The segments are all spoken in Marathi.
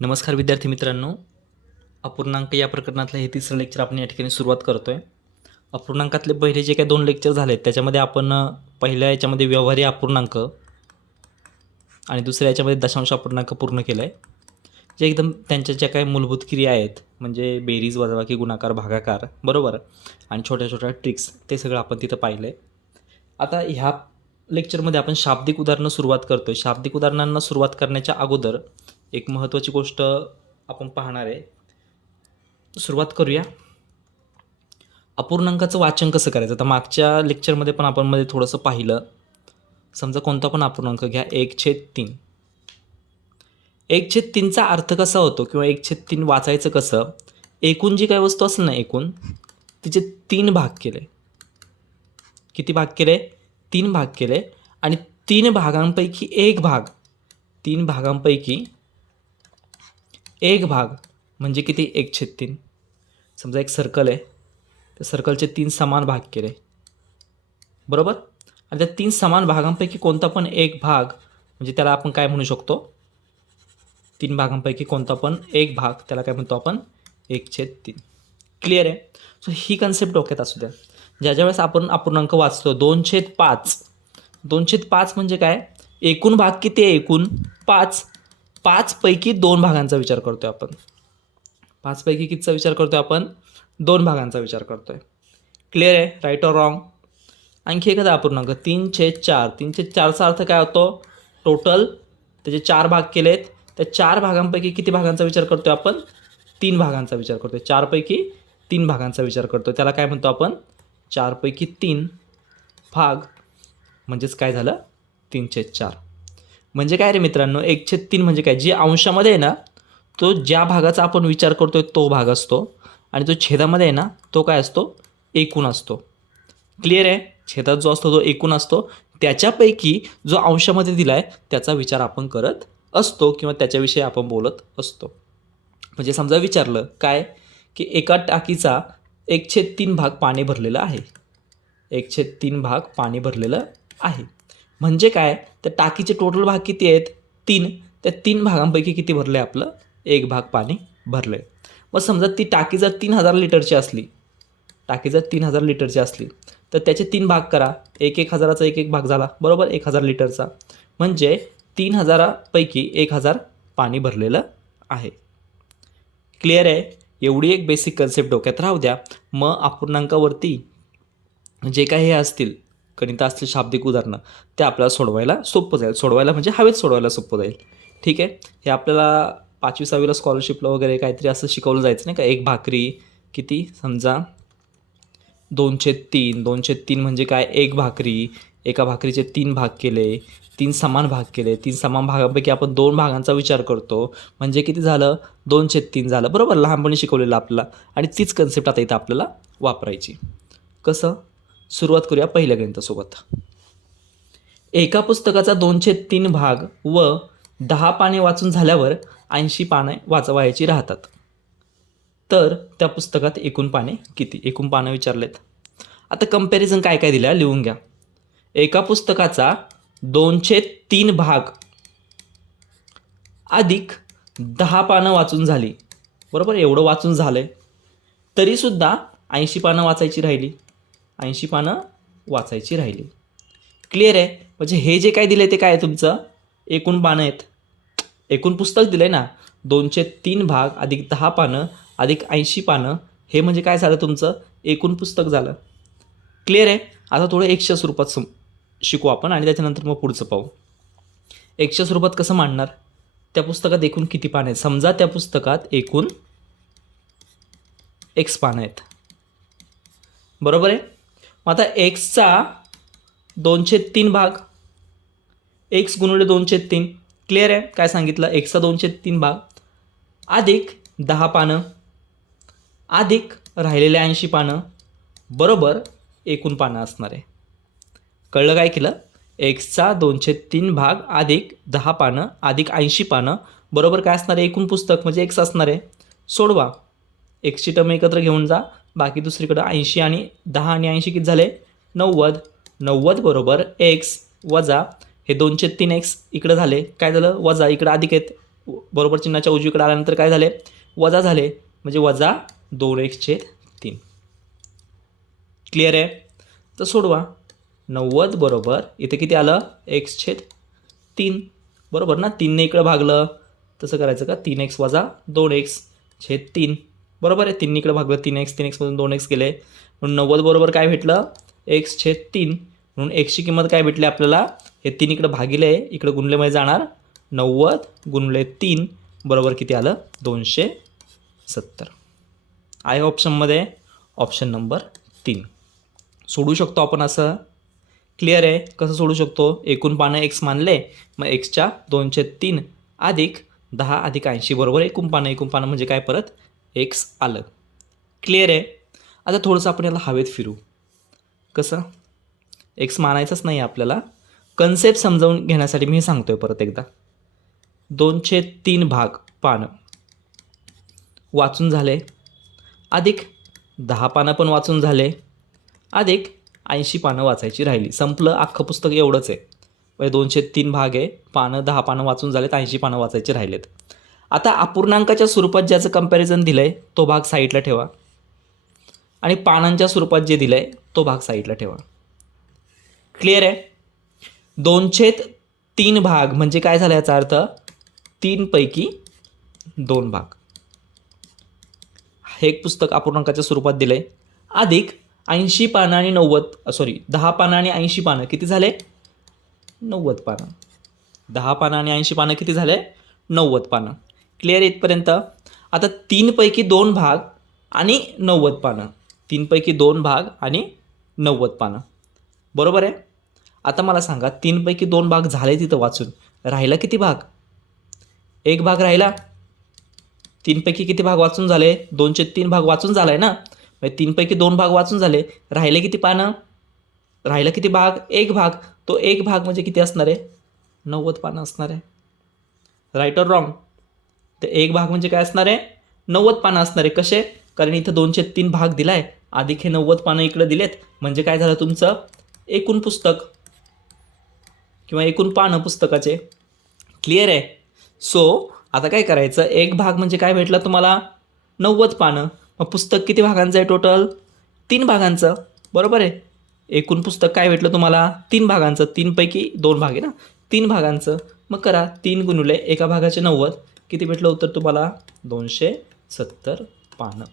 नमस्कार विद्यार्थी मित्रांनो, अपूर्णांक या प्रकरणातलं हे तिसरं लेक्चर आपण या ठिकाणी सुरुवात करतो आहे. अपूर्णांकातले पहिले जे काही 2 लेक्चर झाले आहेत त्याच्यामध्ये आपण पहिल्या याच्यामध्ये व्यवहारी अपूर्णांक आणि दुसऱ्या याच्यामध्ये दशांश अपूर्णांक पूर्ण केलं आहे. जे एकदम त्यांच्या ज्या काही मूलभूत क्रिया आहेत म्हणजे बेरीज, वजाबाकी, गुणाकार, भागाकार, बरोबर, आणि छोट्या छोट्या ट्रिक्स, ते सगळं आपण तिथं पाहिलं आहे. आता ह्या लेक्चरमध्ये आपण शाब्दिक उदाहरणं सुरुवात करतो आहे. शाब्दिक उदाहरणांना सुरुवात करण्याच्या अगोदर एक महत्त्वाची गोष्ट आपण पाहणार आहे. सुरुवात करूया. अपूर्णांकाचं वाचन कसं करायचं. तर मागच्या लेक्चरमध्ये पण आपण मध्ये थोडंसं पाहिलं. समजा कोणता पण अपूर्णांक घ्या, 1/3. 1/3चा अर्थ कसा होतो किंवा 1/3 वाचायचं कसं. एकूण जी काही वस्तू असेल ना, एकूण तिचे 3 भाग केले. किती भाग केले? 3 भाग केले. आणि 3 भागांपैकी एक भाग, 3 भागांपैकी एक भाग म्हणजे किती? 1/3. समजा एक सर्कल आहे, त्या सर्कलचे 3 समान भाग केले, बरोबर. आणि त्या 3 समान भागांपैकी कोणता पण एक भाग म्हणजे त्याला आपण काय म्हणू शकतो? 3 भागांपैकी कोणता पण एक भाग, त्याला काय म्हणतो आपण? 1/3. क्लिअर आहे. सो ही कन्सेप्ट डोक्यात असू द्या. ज्या वेळेस आपण अपूर्णांक वाचतो 2/5. 2/5 म्हणजे काय? एकूण भाग किती आहे? एकूण 5. 5 पैकी 2 भागांचा विचार करतोय आपण. 5 पैकी कितीचा विचार करतोय आपण? 2 भागांचा विचार करतोय. क्लिअर आहे? Right or wrong? आणखी एखादा अपूर्णांक 3/4. 3/4चा अर्थ काय होतो? टोटल त्याचे 4 भाग केलेत, त्या 4 भागांपैकी किती भागांचा विचार करतोय आपण? 3 भागांचा विचार करतोय. 4 पैकी 3 भागांचा विचार करतोय. त्याला काय म्हणतो आपण? 4 पैकी 3 भाग म्हणजेच काय झालं? 3/4. म्हणजे काय रे मित्रांनो? 1/3 म्हणजे काय? जी अंशामध्ये आहे ना, तो ज्या भागाचा आपण विचार करतोय तो भाग असतो, आणि जो छेदामध्ये आहे ना, तो काय असतो? एकूण असतो. क्लिअर आहे? छेदात जो असतो तो एकूण असतो. त्याच्यापैकी जो अंशामध्ये दिला आहे त्याचा विचार आपण करत असतो किंवा त्याच्याविषयी आपण बोलत असतो. म्हणजे समजा विचारलं काय, की एका टाकीचा 1/3 भाग पाणी भरलेलं आहे. 1/3 भाग पाणी भरलेलं आहे म्हणजे काय? तर टाकीचे टोटल भाग किती आहेत? 3. त्या 3 भागांपैकी किती भरलं आहे आपलं? एक भाग पाणी भरलं आहे. मग समजा ती टाकी जर 3000 लिटरची असली, टाकी जर 3000 लिटरची असली तर त्याचे 3 भाग करा. 1,000चा एक भाग झाला, बरोबर, 1000 लिटरचा. म्हणजे 3000पैकी 1000 पाणी भरलेलं आहे. क्लिअर आहे? एवढी एक बेसिक कन्सेप्ट डोक्यात राहू द्या. मग अपूर्णांकावरती जे काही हे असतील गणित असतील शाब्दिक उदाहरणं, ते आपल्याला सोडवायला सोपं जाईल. सोडवायला म्हणजे हवेत सोडवायला सोपं जाईल. ठीक आहे. हे आपल्याला 5वी 6वीला स्कॉलरशिपला वगैरे काहीतरी असं शिकवलं जायचं नाही का? एक भाकरी किती? समजा 2/3. 2/3 म्हणजे काय? एक भाकरी. एका भाकरीचे 3 भाग केले, 3 समान भाग केले. 3 समान भागांपैकी आपण 2 भागांचा विचार करतो म्हणजे किती झालं? 2/3 झालं, बरोबर. लहानपणी शिकवलेलं आपल्याला. आणि तीच कन्सेप्ट आता इथं आपल्याला वापरायची. कसं? सुरुवात करूया पहिल्या गणितासोबत. एका पुस्तकाचा 2/3 भाग व 10 पाने वाचून झाल्यावर 80 पाने वाचवायची राहतात. तर त्या पुस्तकात एकूण पाने किती? एकूण पानं विचारलेत. आता कंपॅरिझन काय काय दिलं लिहून घ्या. एका पुस्तकाचा 2/3 भाग अधिक 10 पानं वाचून झाली, बरोबर. एवढं वाचून झालंय तरीसुद्धा 80 पानं वाचायची राहिली. 80 पानं वाचायची राहिली. क्लिअर आहे? म्हणजे हे जे काय दिलं आहे ते काय आहे? तुमचं एकूण पानं आहेत. एकूण पुस्तक दिलं आहे ना. 2/3 भाग अधिक 10 पानं अधिक 80 पानं, हे म्हणजे काय झालं? तुमचं एकूण पुस्तक झालं. क्लिअर आहे? आता थोडं एक्सच्या स्वरूपात शिकू आपण आणि त्याच्यानंतर मग पुढचं पाहू. एक्सच्या स्वरूपात कसं मांडणार? त्या पुस्तकात एकूण किती पानं आहेत? समजा त्या पुस्तकात एकूण एक्स पानं आहेत, बरोबर आहे. मग आता एक्सचा 2/3 भाग, एक्स गुणिले 2/3. क्लिअर आहे? काय सांगितलं? एक्सचा 2/3 भाग अधिक 10 पानं अधिक राहिलेले 80 पानं, बरोबर एकूण पानं असणार आहे. कळलं काय केलं? एक्सचा 2/3 भाग अधिक 10 पानं अधिक 80 पानं, बरोबर काय असणार आहे? एकूण पुस्तक म्हणजे एक्स असणार आहे. सोडवा. एक्सची टर्म एकत्र घेऊन जा. बाकी दुसरीकडं 80 आणि 10 आणि 80 किती झाले? 90. 90 बरोबर एक्स वजा हे 2/3 एक्स इकडं झाले. काय झालं? वजा, इकडं अधिक आहेत, बरोबर चिन्हाच्या उजवीकडे आल्यानंतर काय झाले, वजा झाले, म्हणजे वजा 2x/3. क्लिअर आहे. तर सोडवा. 90 बरोबर इथे किती आलं, x/3. बरोबर ना, 3ने इकडं भागलं, तसं करायचं का, 3x वजा 2x/3. बरोबर आहे, 3 इकडे भागलं, 3x मधून 2x गेले, म्हणून 90 बरोबर काय भेटलं, x/3. म्हणून xची किंमत काय भेटली आपल्याला, हे 3 इकडे भागिले इकडे गुणलेमध्ये जाणार, 90 गुणले 3 बरोबर किती आलं, 270. आहे ऑप्शनमध्ये ऑप्शन नंबर 3. सोडू शकतो आपण असं. क्लिअर आहे. कसं सोडू शकतो, एकूण पानं x मानले, मग xच्या 2/3 अधिक 10 अधिक 80 बरोबर एकूण पानं म्हणजे काय, परत x आलं. क्लिअर आहे. आता थोडंसं आपण याला हवेत फिरू. कसं, x मानायचंच नाही आपल्याला, कन्सेप्ट समजावून घेण्यासाठी मी हे सांगतोय परत एकदा. 2/3 भाग पानं वाचून झाले, अधिक 10 पानं पण वाचून झाले, अधिक 80 पानं वाचायची राहिली. संपलं, अख्खं पुस्तक एवढंच आहे. म्हणजे 2/3 भाग आहे, पानं 10 पानं वाचून झालेत, 80 पानं वाचायची राहिलेत. आता अपूर्णांकाच्या स्वरूपात ज्याचं कंपॅरिझन दिलं आहे तो भाग साईडला ठेवा, आणि पानांच्या स्वरूपात जे दिलं आहे तो भाग साईडला ठेवा. क्लिअर आहे. 2/3 भाग म्हणजे काय झालं, याचा अर्थ 3 पैकी 2 भाग. हे एक पुस्तक अपूर्णांकाच्या स्वरूपात दिलं आहे, अधिक 80 पानं आणि 10 पानं आणि 80 पानं किती झाले, 90 पानं. 10 पानं आणि 80 पानं किती झाले, 90 पानं. क्लिअर इथपर्यंत. आता 3 पैकी 2 भाग आणि 90 पानं, 3 पैकी 2 भाग आणि 90 पानं. बरोबर आहे. आता मला सांगा, 3 पैकी 2 भाग झाले तिथं वाचून, राहिला किती भाग, एक भाग राहिला. 3 पैकी किती भाग वाचून झाले, 2/3 भाग वाचून झालाय ना, म्हणजे 3 पैकी 2 भाग वाचून झाले, राहिले किती पानं, राहिला किती भाग, एक भाग. तो एक भाग म्हणजे किती असणार आहे, 90 पानं असणार आहे. Right or wrong. तर एक भाग म्हणजे काय असणार आहे, 90 पानं असणार आहे. कसे, कारण इथं 2/3 भाग दिलाय, अधिक हे 90 पानं इकडे दिलेत, म्हणजे काय झालं, तुमचं एकूण पुस्तक किंवा एकूण पानं पुस्तकाचे. क्लिअर आहे. सो आता काय करायचं, एक भाग म्हणजे काय भेटलं तुम्हाला, 90 पानं. मग पुस्तक किती भागांचं आहे टोटल, 3 भागांचं. बरोबर आहे. एकूण पुस्तक काय भेटलं तुम्हाला, 3 भागांचं. 3 पैकी 2 भाग आहे ना, 3 भागांचं. मग करा, 3 गुणुले एका भागाचे 90 किती भेटलं उत्तर तुम्हाला, 270 पानं.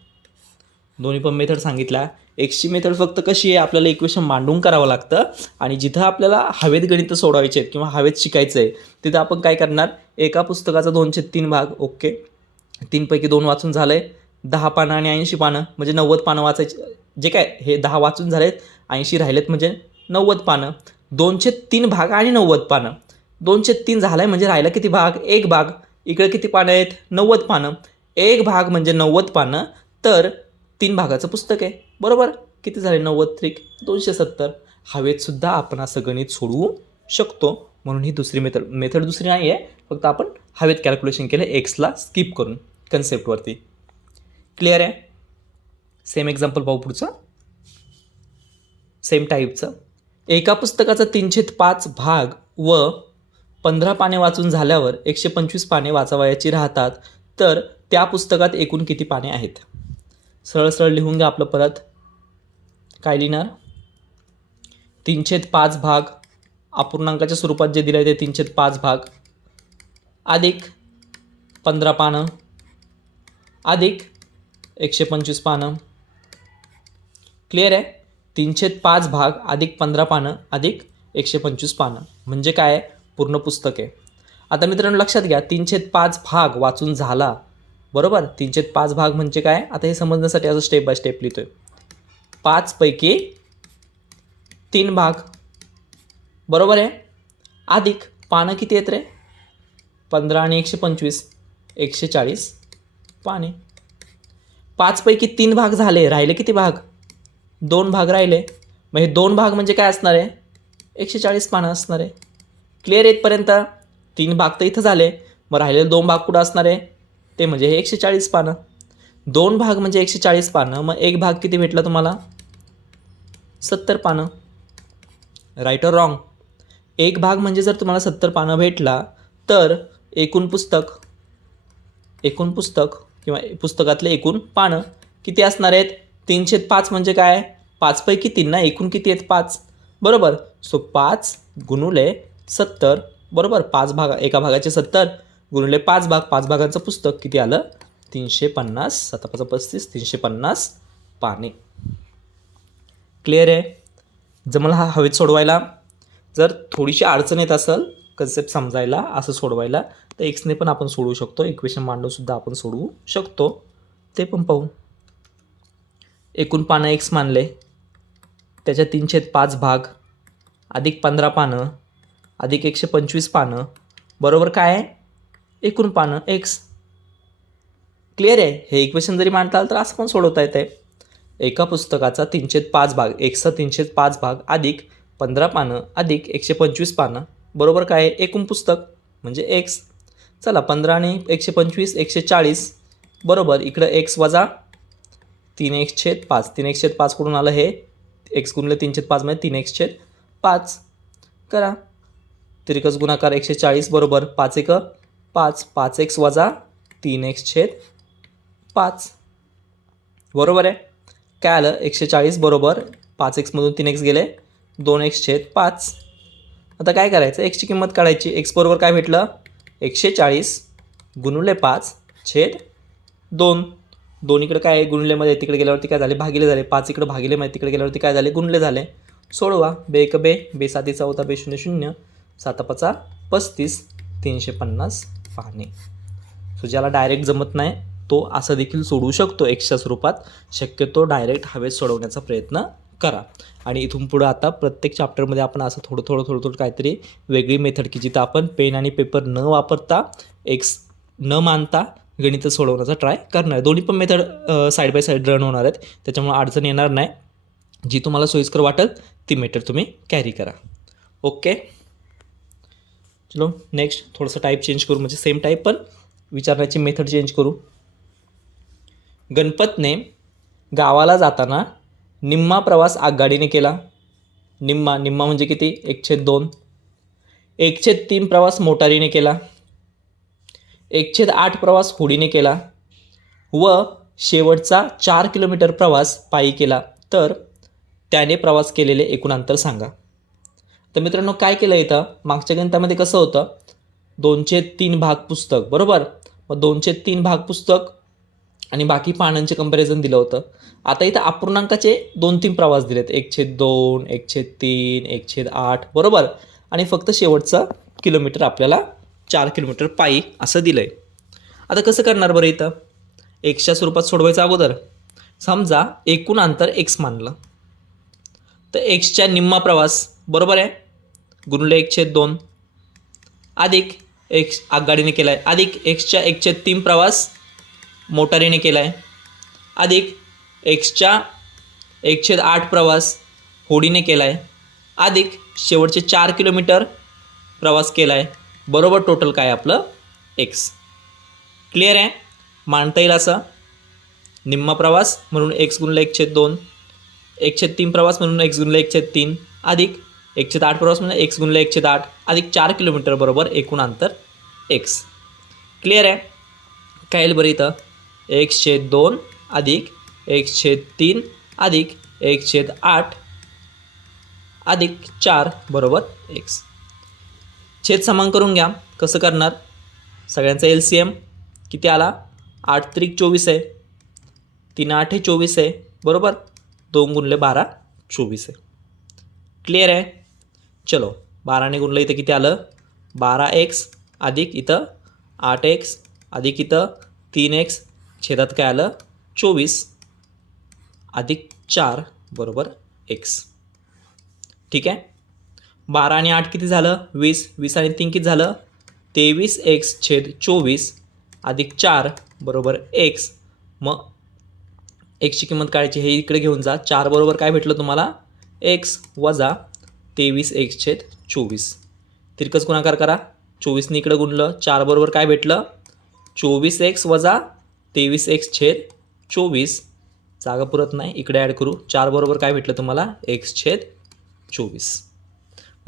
दोन्ही पण मेथड सांगितल्या. एक्सची मेथड फक्त कशी आहे, आपल्याला इक्वेशन मांडून करावं लागतं, आणि जिथं आपल्याला हवेत गणितं सोडवायचे आहेत किंवा हवेत शिकायचं आहे तिथं आपण काय करणार, एका पुस्तकाचा 2/3 भाग, ओके, 3 पैकी 2 वाचून झालं आहे, 10 पानं आणि 80 पानं म्हणजे 90 पानं वाचायची. जे काय हे 10 वाचून झालेत, 80 राहिलेत म्हणजे 90 पानं. 2/3 भाग आणि 90 पानं. 2/3 झालं आहे म्हणजे राहिला किती भाग, एक भाग. इकडे किती पानं आहेत, 90 पानं. एक भाग म्हणजे 90 पानं, तर 3 भागाचं पुस्तक आहे. बरोबर. किती झाले, 90 × 270. हवेतसुद्धा आपण असं गणित सोडवू शकतो, म्हणून ही दुसरी मेथड दुसरी नाही आहे, फक्त आपण हवेत कॅल्क्युलेशन केलं एक्सला स्किप करून कन्सेप्टवरती. क्लिअर आहे. सेम एक्झाम्पल पाहू पुढचं, सेम टाईपचं. एका पुस्तकाचा 3/5 भाग व 15 पाने वाचून झाल्यावर 125 पाने वाचावयाची राहतात, तर त्या पुस्तकात एकूण किती पाने आहेत. सरळ सरळ लिहून घ्या आपलं परत. काय लिहिणार, 3/5 भाग अपूर्णांकाच्या स्वरूपात जे दिलं आहे ते 3/5 भाग, अधिक 15 पानं, अधिक 125 पानं. क्लिअर आहे. 3/5 भाग अधिक 15 पानं अधिक 125 पानं म्हणजे काय, पूर्ण पुस्तक आहे. आता मित्रांनो लक्षात घ्या, 3/5 भाग वाचून झाला. बरोबर. 3/5 भाग म्हणजे काय, आता हे समजण्यासाठी असं स्टेप बाय स्टेप लिहितोय. 5 पैकी 3 भाग. बरोबर आहे. अधिक पानं किती आहेत रे, 15 आणि 125, 140 पाने. 5 पैकी 3 भाग झाले, राहिले किती भाग, 2 भाग राहिले. मग हे 2 भाग म्हणजे काय असणार आहे, 140 पानं असणार आहे. क्लिअर येतपर्यंत. 3 भाग तर इथं झाले, मग राहिलेले 2 भाग कुठं असणार आहे, ते म्हणजे हे 140 पानं. 2 भाग म्हणजे 140 पानं, मग एक भाग किती भेटला तुम्हाला, 70 पानं. Right or wrong. एक भाग म्हणजे जर तुम्हाला 70 पानं भेटला, तर एकूण पुस्तक एकूण पुस्तक किंवा पुस्तकातले एकूण पानं किती असणार आहेत? 3/5 म्हणजे काय? 5 पैकी 3 ना, एकूण किती आहेत? 5. बरोबर. सो 5 गुणुले 70 बरोबर. 5 भाग, एका भागाचे 70 गुणिले 5 भाग, 5 भागांचं पुस्तक किती आलं? 350. 7×5 = 35, 350 पाने. क्लिअर आहे? जर मला हा हवेत सोडवायला जर थोडीशी अडचण येत असेल कन्सेप्ट समजायला, असं सोडवायला, तर एक्सने पण आपण सोडवू शकतो. इक्वेशन मांडूनसुद्धा आपण सोडवू शकतो. ते पण पाहू. एकूण पानं एक्स मानले, त्याच्या 3/5 भाग अधिक 15 पानं अधिक 125 पानं बरोबर काय आहे? एकूण पानं एक्स. क्लिअर आहे? हे इक्वेशन जरी मांडता आलं तर असं पण सोडवता येते. एका पुस्तकाचा 3/5 भाग, एक्सचा 3/5 भाग अधिक 15 पानं अधिक 125 पानं बरोबर काय आहे? एकूण पुस्तक म्हणजे एक्स. चला 15 आणि 125 140 बरोबर. इकडं एक्स वजा 3x/5. 3x/5 कडून आलं हे एक्स गुणले 3/5 म्हणजे 3x/5 करा. तिरकस गुणाकार 140 बरोबर 5 × 5, 5x वजा 3x/5 बरोबर आहे. काय आलं? 140 बरोबर 5x मधून 3x गेले 2x/5. आता काय करायचं? एक्सची किंमत काढायची. एक्स बरोबर काय भेटलं? 140 गुणुले 5/2. 2 इकडे काय आहे? गुणलेमध्ये, तिकडे गेल्यावरती काय झाले? भागिले झाले. 5 इकडे भागिलेमध्ये, तिकडे गेल्यावरती काय झाले? गुणले झाले. सोडवा. 2 × 2 2 7 14 2 0 0 7×5 35 350 पाने. सो ज्याला डायरेक्ट जमत नाही तो असं देखील सोडवू शकतो एक्सच्या स्वरूपात. शक्यतो डायरेक्ट हवेत सोडवण्याचा प्रयत्न करा. आणि इथून पुढं आता प्रत्येक चॅप्टरमध्ये आपण असं थोडं काहीतरी वेगळी मेथड की जिथं आपण पेन आणि पेपर न वापरता, एक्स न मानता गणितं सोडवण्याचा ट्राय करणार आहे. दोन्ही पण method side by side run होणार आहेत, त्याच्यामुळे अडचण येणार नाही. जी तुम्हाला सोयीस्कर वाटेल ती मेथड तुम्ही कॅरी करा. ओके, चलो नेक्स्ट. थोडंसं टाईप चेंज करू, म्हणजे सेम टाईप पण विचारण्याची मेथड चेंज करू. गणपतने गावाला जाताना निम्मा प्रवास आगगाडीने केला. निम्मा म्हणजे किती? 1/2. 1/3 प्रवास मोटारीने केला. 1/8 प्रवास होडीने केला व शेवटचा 4 किलोमीटर प्रवास पायी केला. तर त्याने प्रवास केलेले एकूण अंतर सांगा. तर मित्रांनो काय केलं इथं? मागच्या गणितामध्ये कसं होतं? 2/3 भाग पुस्तक बरोबर. मग 2/3 भाग पुस्तक आणि बाकी पानांचे कंपॅरिझन दिलं होतं. आता इथं अपूर्णांकाचे 2-3 प्रवास दिलेत. 1/2 1/3 1/8 बरोबर. आणि फक्त शेवटचं किलोमीटर आपल्याला 4 किलोमीटर पायी असं दिलं आहे. आता कसं करणार बरं इथं? एक्सच्या स्वरूपात सोडवायचं. अगोदर समजा एकूण अंतर एक्स मानलं, तर एक्सच्या निम्मा प्रवास बरोबर आहे गुणले 1/2 अधिक एक्स आगगाडीने केला आहे अधिक एक्सच्या 1/3 प्रवास मोटारीने केला आहे अधिक एक्सच्या 1/8 प्रवास होडीने केला आहे अधिक शेवटचे 4 किलोमीटर प्रवास केला आहे बरोबर. टोटल काय आपलं? एक्स. क्लिअर आहे? मांडता येईल असं. निम्मा प्रवास म्हणून एक्स गुणले 1/2, 1/3 प्रवास म्हणून एक्स गुणले 1/3 अधिक 1/8 प्रवास म्हणजे एक्स गुणले 1/8 अधिक 4 किलोमीटर बरोबर एकूण अंतर एक्स. क्लिअर आहे? काय येईल बरं इथं? 1/2 अधिक 1/3 अधिक 1/8 अधिक 4 बरोबर एक्स. छेद समान करून घ्या. कसं करणार? सगळ्यांचा LCM किती आला? 8 त्रिक 24 आहे, 3 8 24 आहे बरोबर. 2 गुणले 12 24 आहे. क्लिअर आहे? चलो 12ने गुणलं इथं किती आलं? 12x अधिक इथं 8x अधिक इथं 3x छेदात काय आलं? 24 अधिक 4 बरोबर x. ठीक आहे. 12 आणि 8 किती झालं? 20. 20 आणि 3 किती झालं? 23x/24 अधिक 4 बरोबर x. मग एक्सची किंमत काढायची. हे इकडे घेऊन जा. 4 बरोबर काय भेटलं तुम्हाला? x वजा 23x/24. तिरकस गुणाकार करा. 24ने इकडे गुणलं. 4 बरोबर काय भेटलं? 24x वजा 23x/24. जागा पुरत नाही, इकडे ॲड करू. 4 बरोबर काय भेटलं तुम्हाला? x/24.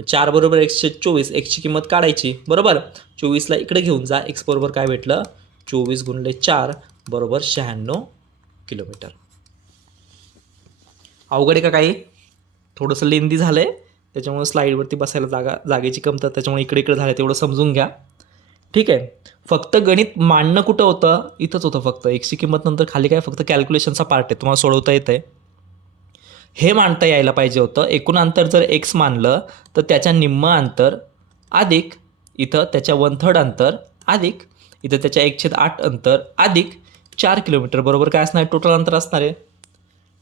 4 बरोबर x/24. एक्सची किंमत काढायची बरोबर. 24ला इकडे घेऊन जा. x बरोबर काय भेटलं? 24 गुणिले 4 बरोबर 96 किलोमीटर. अवघड आहे का काही? थोडंसं लेंदी झालं आहे, त्याच्यामुळे स्लाईडवरती बसायला जागेची कमतरता, त्याच्यामुळे इकडे झालं आहे, तेवढं समजून घ्या. ठीक आहे. फक्त गणित मांडणं कुठं होतं? इथंच होतं फक्त. एक्सची किंमत नंतर खाली काय फक्त कॅल्क्युलेशनचा पार्ट आहे, तुम्हाला सोडवता येतं आहे. हे मांडता यायला पाहिजे होतं. एकूण अंतर जर एक्स मानलं तर त्याच्या निम्म अंतर अधिक इथं त्याच्या 1/3 अंतर अधिक इथं त्याच्या 1/8 अंतर अधिक 4 किलोमीटर बरोबर काय असणार आहे? टोटल अंतर असणार आहे.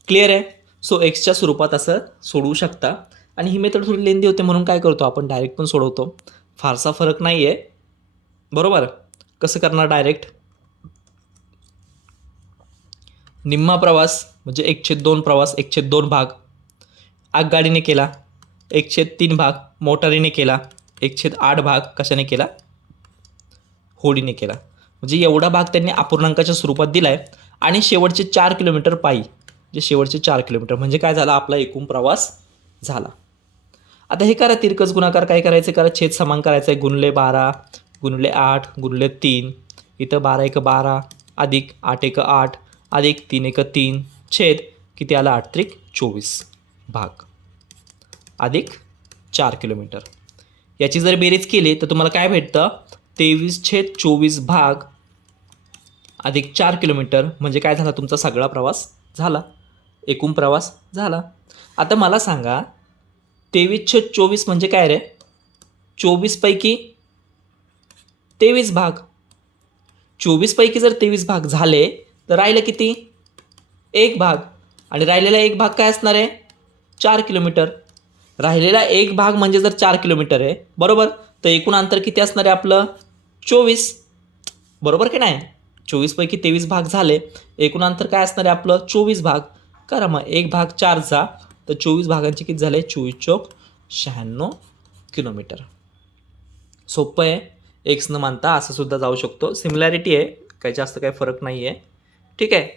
क्लिअर आहे? सो एक्सच्या स्वरूपात असं सोडवू शकता. आणि ही मेथड थोडी लेंदी होते म्हणून काय करतो आपण डायरेक्ट पण सोडवतो. फारसा फरक नाही आहे, बरोबर. कसं करणार डायरेक्ट? निम्मा प्रवास म्हणजे 1/2 प्रवास, 1/2 भाग आगगाडीने केला, 1/3 भाग मोटारीने केला, 1/8 भाग कशाने केला? होडीने केला. म्हणजे एवढा भाग त्यांनी अपूर्णांकाच्या स्वरूपात दिला आहे. आणि शेवटचे 4 किलोमीटर पायी, जे शेवटचे 4 किलोमीटर म्हणजे काय झाला? आपला एकूण प्रवास झाला. आता हे करा तिरकस गुणाकार. काय करायचं? करा छेद समान करायचं आहे. गुणले 12 गुणले 8 गुणले 3 इथं 12 1 12 अधिक 8 1 8 अधिक 3 1 3 छेद किती आला? 8 त्रिक 24 भाग अधिक 4 किलोमीटर. याची जर बेरीज केली तर तुम्हाला काय भेटतं? 23/24 भाग अधिक 4 किलोमीटर म्हणजे काय झाला? तुमचा सगळा प्रवास झाला, एकूण प्रवास झाला. आता मला सांगा 23/24 म्हणजे काय रे? 24 पैकी 23 भाग. 24 पैकी जर 23 भाग झाले तर राहिलं किती? 1 भाग. आणि राहिलेला 1 भाग काय असणार आहे? 4 किलोमीटर. राहिलेला 1 भाग म्हणजे जर 4 किलोमीटर आहे, बरोबर, तर एकूण अंतर किती असणार आहे आपलं? 24. बरोबर की नाही? 24 पैकी 23 भाग झाले, एकूण अंतर काय असणार आहे आपलं? 24 भाग. करा मग 1 भाग 4चा, तर 24 भागांचे किती झाले? 24 चोक 96 किलोमीटर. सोपं आहे. एक्स न मानता असं सुद्धा जाऊ शकतो. सिमिलॅरिटी आहे, काही जास्त काही फरक नाही आहे. ठीक आहे.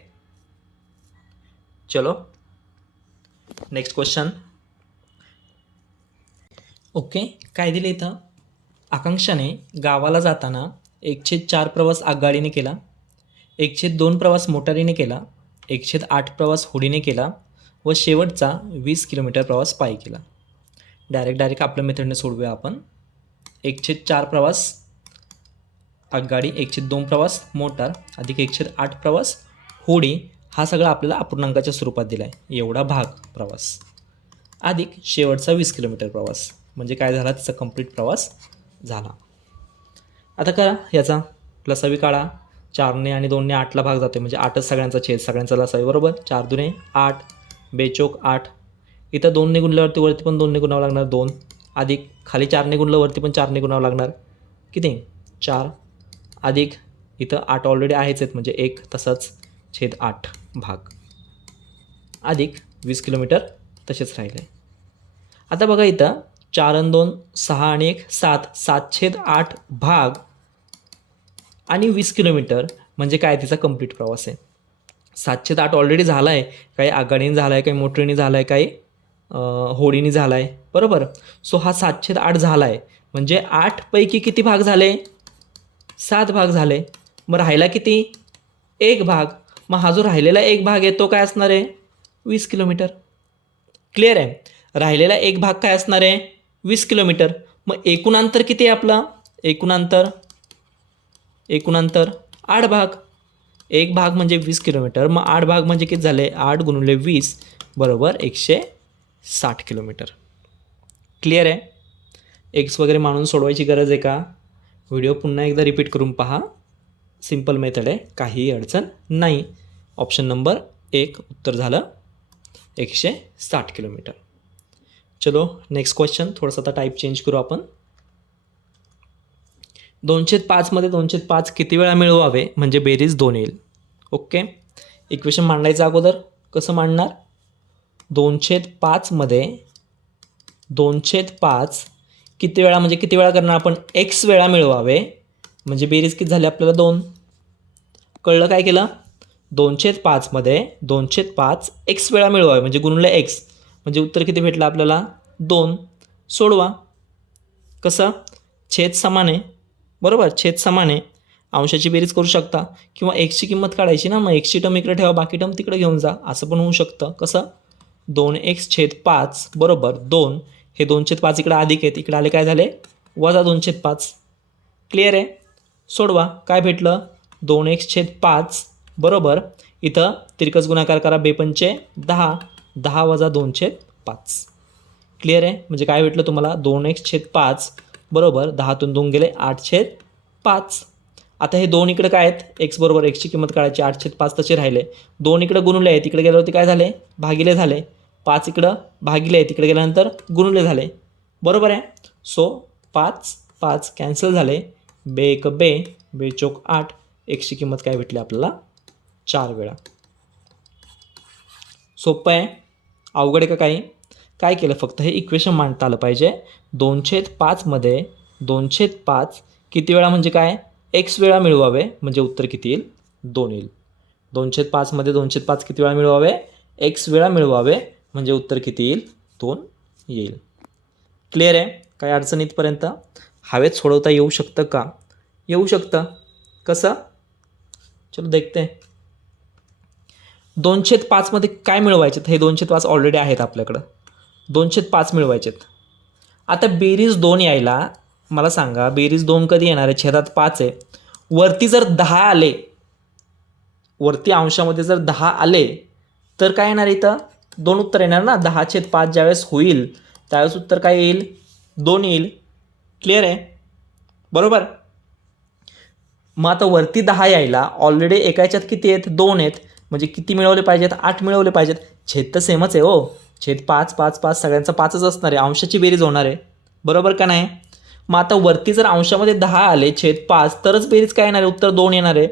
चलो नेक्स्ट क्वेश्चन. ओके, काय दिलं इथं? आकांक्षाने गावाला जाताना 1/4 प्रवास आगगाडीने केला, 1/2 प्रवास मोटारीने केला, 1/8 प्रवास होडीने केला व शेवटचा 20 किलोमीटर प्रवास पायी केला. डायरेक्ट आपल्या मेथडने सोडूया आपण. 1/4 प्रवास आगगाडी, 1/2 प्रवास मोटार अधिक 1/8 प्रवास होडी, हा सगळा आपल्याला अपूर्णांकाच्या स्वरूपात दिला आहे. एवढा भाग प्रवास अधिक शेवटचा 20 किलोमीटर प्रवास म्हणजे काय झाला? त्याचा कंप्लीट प्रवास झाला. आता करा याचा लसावी काढा. 4ने आणि 2ने 8ला भाग जाते म्हणजे 8च सगळ्यांचा छेद, सगळ्यांचा लसावी, बरोबर. 4 दुने 8 बेचोक 8. इथं 2ने गुणल्यावरती वरती पण 2ने गुणावं लागणार 2 अधिक खाली 4ने गुणलं वरती पण 4ने गुणावं लागणार किती? 4 अधिक इथं 8 ऑलरेडी आहेच आहेत म्हणजे 1 तसंच छेद 8 भाग अधिक 20 किलोमीटर तसेच राहिले. आता बघा इथं 4 आणि 2 6 आणि 1 7 7/8 भाग आणि 20 किलोमीटर म्हणजे काय? तिचा कंप्लीट प्रवास आहे. 7/8 ऑलरेडी झाला आहे, काही आगगाडीने झाला आहे, काही मोटरीने झाला आहे, काही होडीने झाला आहे, बरोबर. सो हा 7/8 झाला आहे म्हणजे 8 पैकी किती भाग झाले? 7 भाग झाले. मग राहिला किती? 1 भाग. मग हा जो राहिलेला 1 भाग आहे तो काय असणार आहे? 20 किलोमीटर. क्लिअर आहे? राहिलेला 1 भाग काय असणार आहे? 20 किलोमीटर. मग एकूण अंतर किती आहे आपला? एकूण अंतर 8 भाग. 1 भाग म्हणजे 20 किलोमीटर, मग 8 भाग म्हणजे किती झाले? 8 गुणिले 20 बरोबर 160 किलोमीटर. क्लिअर आहे? एक्स वगैरे मानून सोडवायची गरज आहे का? व्हिडिओ पुन्हा एकदा रिपीट करून पहा. सिंपल मेथड आहे, काहीही अडचण नाही. ऑप्शन नंबर 1 उत्तर झालं 160 किलोमीटर. चलो नेक्स्ट क्वेश्चन. थोडंसं आता टाईप चेंज करू आपण. 2/5 मध्ये 2/5 किती वेळा मिळवावे म्हणजे बेरीज 2 येईल. ओके, इक्वेशन मांडायचं अगोदर कसं मांडणार? 2/5 मध्ये 2/5 किती वेळा म्हणजे किती वेळा करणार आपण? x वेळा मिळवावे म्हणजे बेरीज किती झाली आपल्याला? 2. कळलं काय केलं? 2/5 मध्ये 2/5 x वेळा मिळवावे म्हणजे गुणले x म्हणजे उत्तर किती भेटलं आपल्याला? 2. सोडवा. कसं? छेद समान आहे, बरोबर. छेद समान आहे अंशाची बेरीज करू शकता किंवा एक्सची किंमत काढायची ना, मग एक्सची टर्म इकडे ठेवा, बाकी टर्म तिकडे घेऊन जा, असं पण होऊ शकतं. कसं 2x/5 बरोबर 2, हे 2/5 इकडे अधिक आहेत, इकडे आले काय झाले वजा 2/5. क्लिअर आहे. सोडवा, काय भेटलं 2x/5 बरोबर इथं तिरकस गुणाकार करा, 2×5 = 10 वजा 2/5. क्लिअर आहे. म्हणजे काय भेटलं तुम्हाला 2x/5 बरोबर 10तून 2 गेले 8/5. आता हे 2 इकडे काय आहेत, x बरोबर एक्सची किंमत काढायची, 8/5 तसे राहिले. 2 इकडे गुणुले आहेत, तिकडे गेल्यावरती काय झाले भागिले झाले. 5 इकडं भागिले आहे, तिकडे गेल्यानंतर गुणुले झाले. बरोबर आहे. सो 5 5 कॅन्सल झाले. 2 1 2, 2 चौक 8, एक्सची किंमत काय भेटली आपल्याला 4 वेळा. सोपं आहे, अवघड आहे का काही? काय केलं, फक्त हे इक्वेशन मांडता आलं पाहिजे. 2/5 मध्ये 2/5 किती वेळा म्हणजे काय एक्स वेळा मिळवावे, म्हणजे उत्तर किती येईल 2 येईल. 2/5 मध्ये 2/5 किती वेळा मिळवावे, एक्स वेळा मिळवावे, म्हणजे उत्तर किती येईल 2 येईल. क्लिअर आहे. काय अडचण इथपर्यंत? हवेत सोडवता येऊ शकतं का? येऊ शकतं. कसं? चलो देखते. 2/5 मध्ये काय मिळवायचे? हे 2/5 ऑलरेडी आहेत आपल्याकडं, 2/5 मिळवायचेत. आता बेरीज 2 यायला मला सांगा, बेरीज 2 कधी येणार आहे? छेदात 5 आहे, वरती जर 10 आले, वरती अंशामध्ये जर 10 आले तर काय येणार इथं 2 उत्तर येणार ना. 10/5 ज्यावेळेस होईल त्यावेळेस उत्तर काय येईल 2 येईल. क्लिअर आहे. बरोबर. मग आता वरती 10 यायला ऑलरेडी एका ह्याच्यात किती आहेत 2 आहेत, म्हणजे किती मिळवले पाहिजेत 8 मिळवले पाहिजेत. छेद तर सेमच आहे हो, छेद 5 5 5 सगळ्यांचा 5च असणार आहे, अंशाची बेरीज होणार आहे. बरोबर का नाही? मग आता वरती जर अंशामध्ये 10 आले छेद 5 तरच बेरीज काय येणार आहे, उत्तर 2 येणार आहे.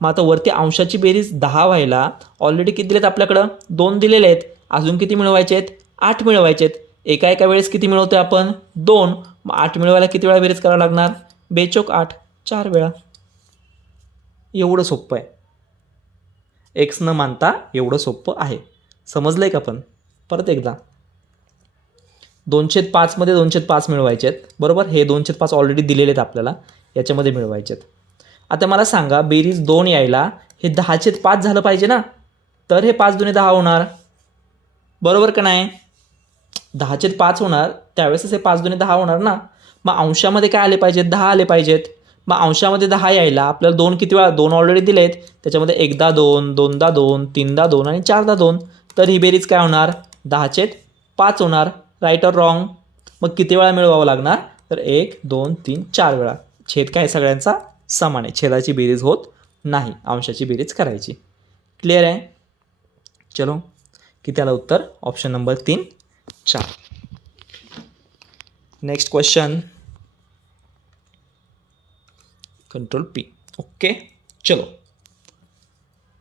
मग आता वरती अंशाची बेरीज 10 व्हायला ऑलरेडी किती दिलेत आपल्याकडं 2 दिलेले आहेत, अजून किती मिळवायचे आहेत 8 मिळवायचे आहेत. एका वेळेस किती मिळवतोय आपण 2, मग 8 मिळवायला किती वेळा बेरीज करावं लागणार 2 चौक 8 4 वेळा. एवढं सोपं आहे, एक्स न मानता एवढं सोपं आहे. समजलं आहे का? पण परत एकदा 2/5 मध्ये 2/5 मिळवायचे आहेत बरोबर, हे 2/5 ऑलरेडी दिलेले आहेत आपल्याला, याच्यामध्ये मिळवायचे आहेत. आता मला सांगा बेरीज 2 यायला हे 10/5 झालं पाहिजे ना, तर हे 5 दुणे 10 होणार. बरोबर का नाही? 10/5 होणार, त्यावेळेसच हे 5 दुणे 10 होणार ना. मग अंशामध्ये काय आले पाहिजेत 10 आले पाहिजेत. मग अंशामध्ये 10 यायला आपल्याला 2 किती वेळा 2 ऑलरेडी दिलेत, त्याच्यामध्ये 1दा 2 2दा 2 3दा 2 आणि 4दा 2, तर ही बेरीज काय होणार 10/5 होणार. Right or wrong? मग किती वेळा मिळवावं लागणार, तर 1 2 3 4 वेळा. छेद काय सगळ्यांचा समान आहे, छेदाची बेरीज होत नाही, अंशाची बेरीज करायची. क्लिअर आहे. चलो, किती आलं उत्तर? Option number 3 4. Next question, control P. Okay. चलो,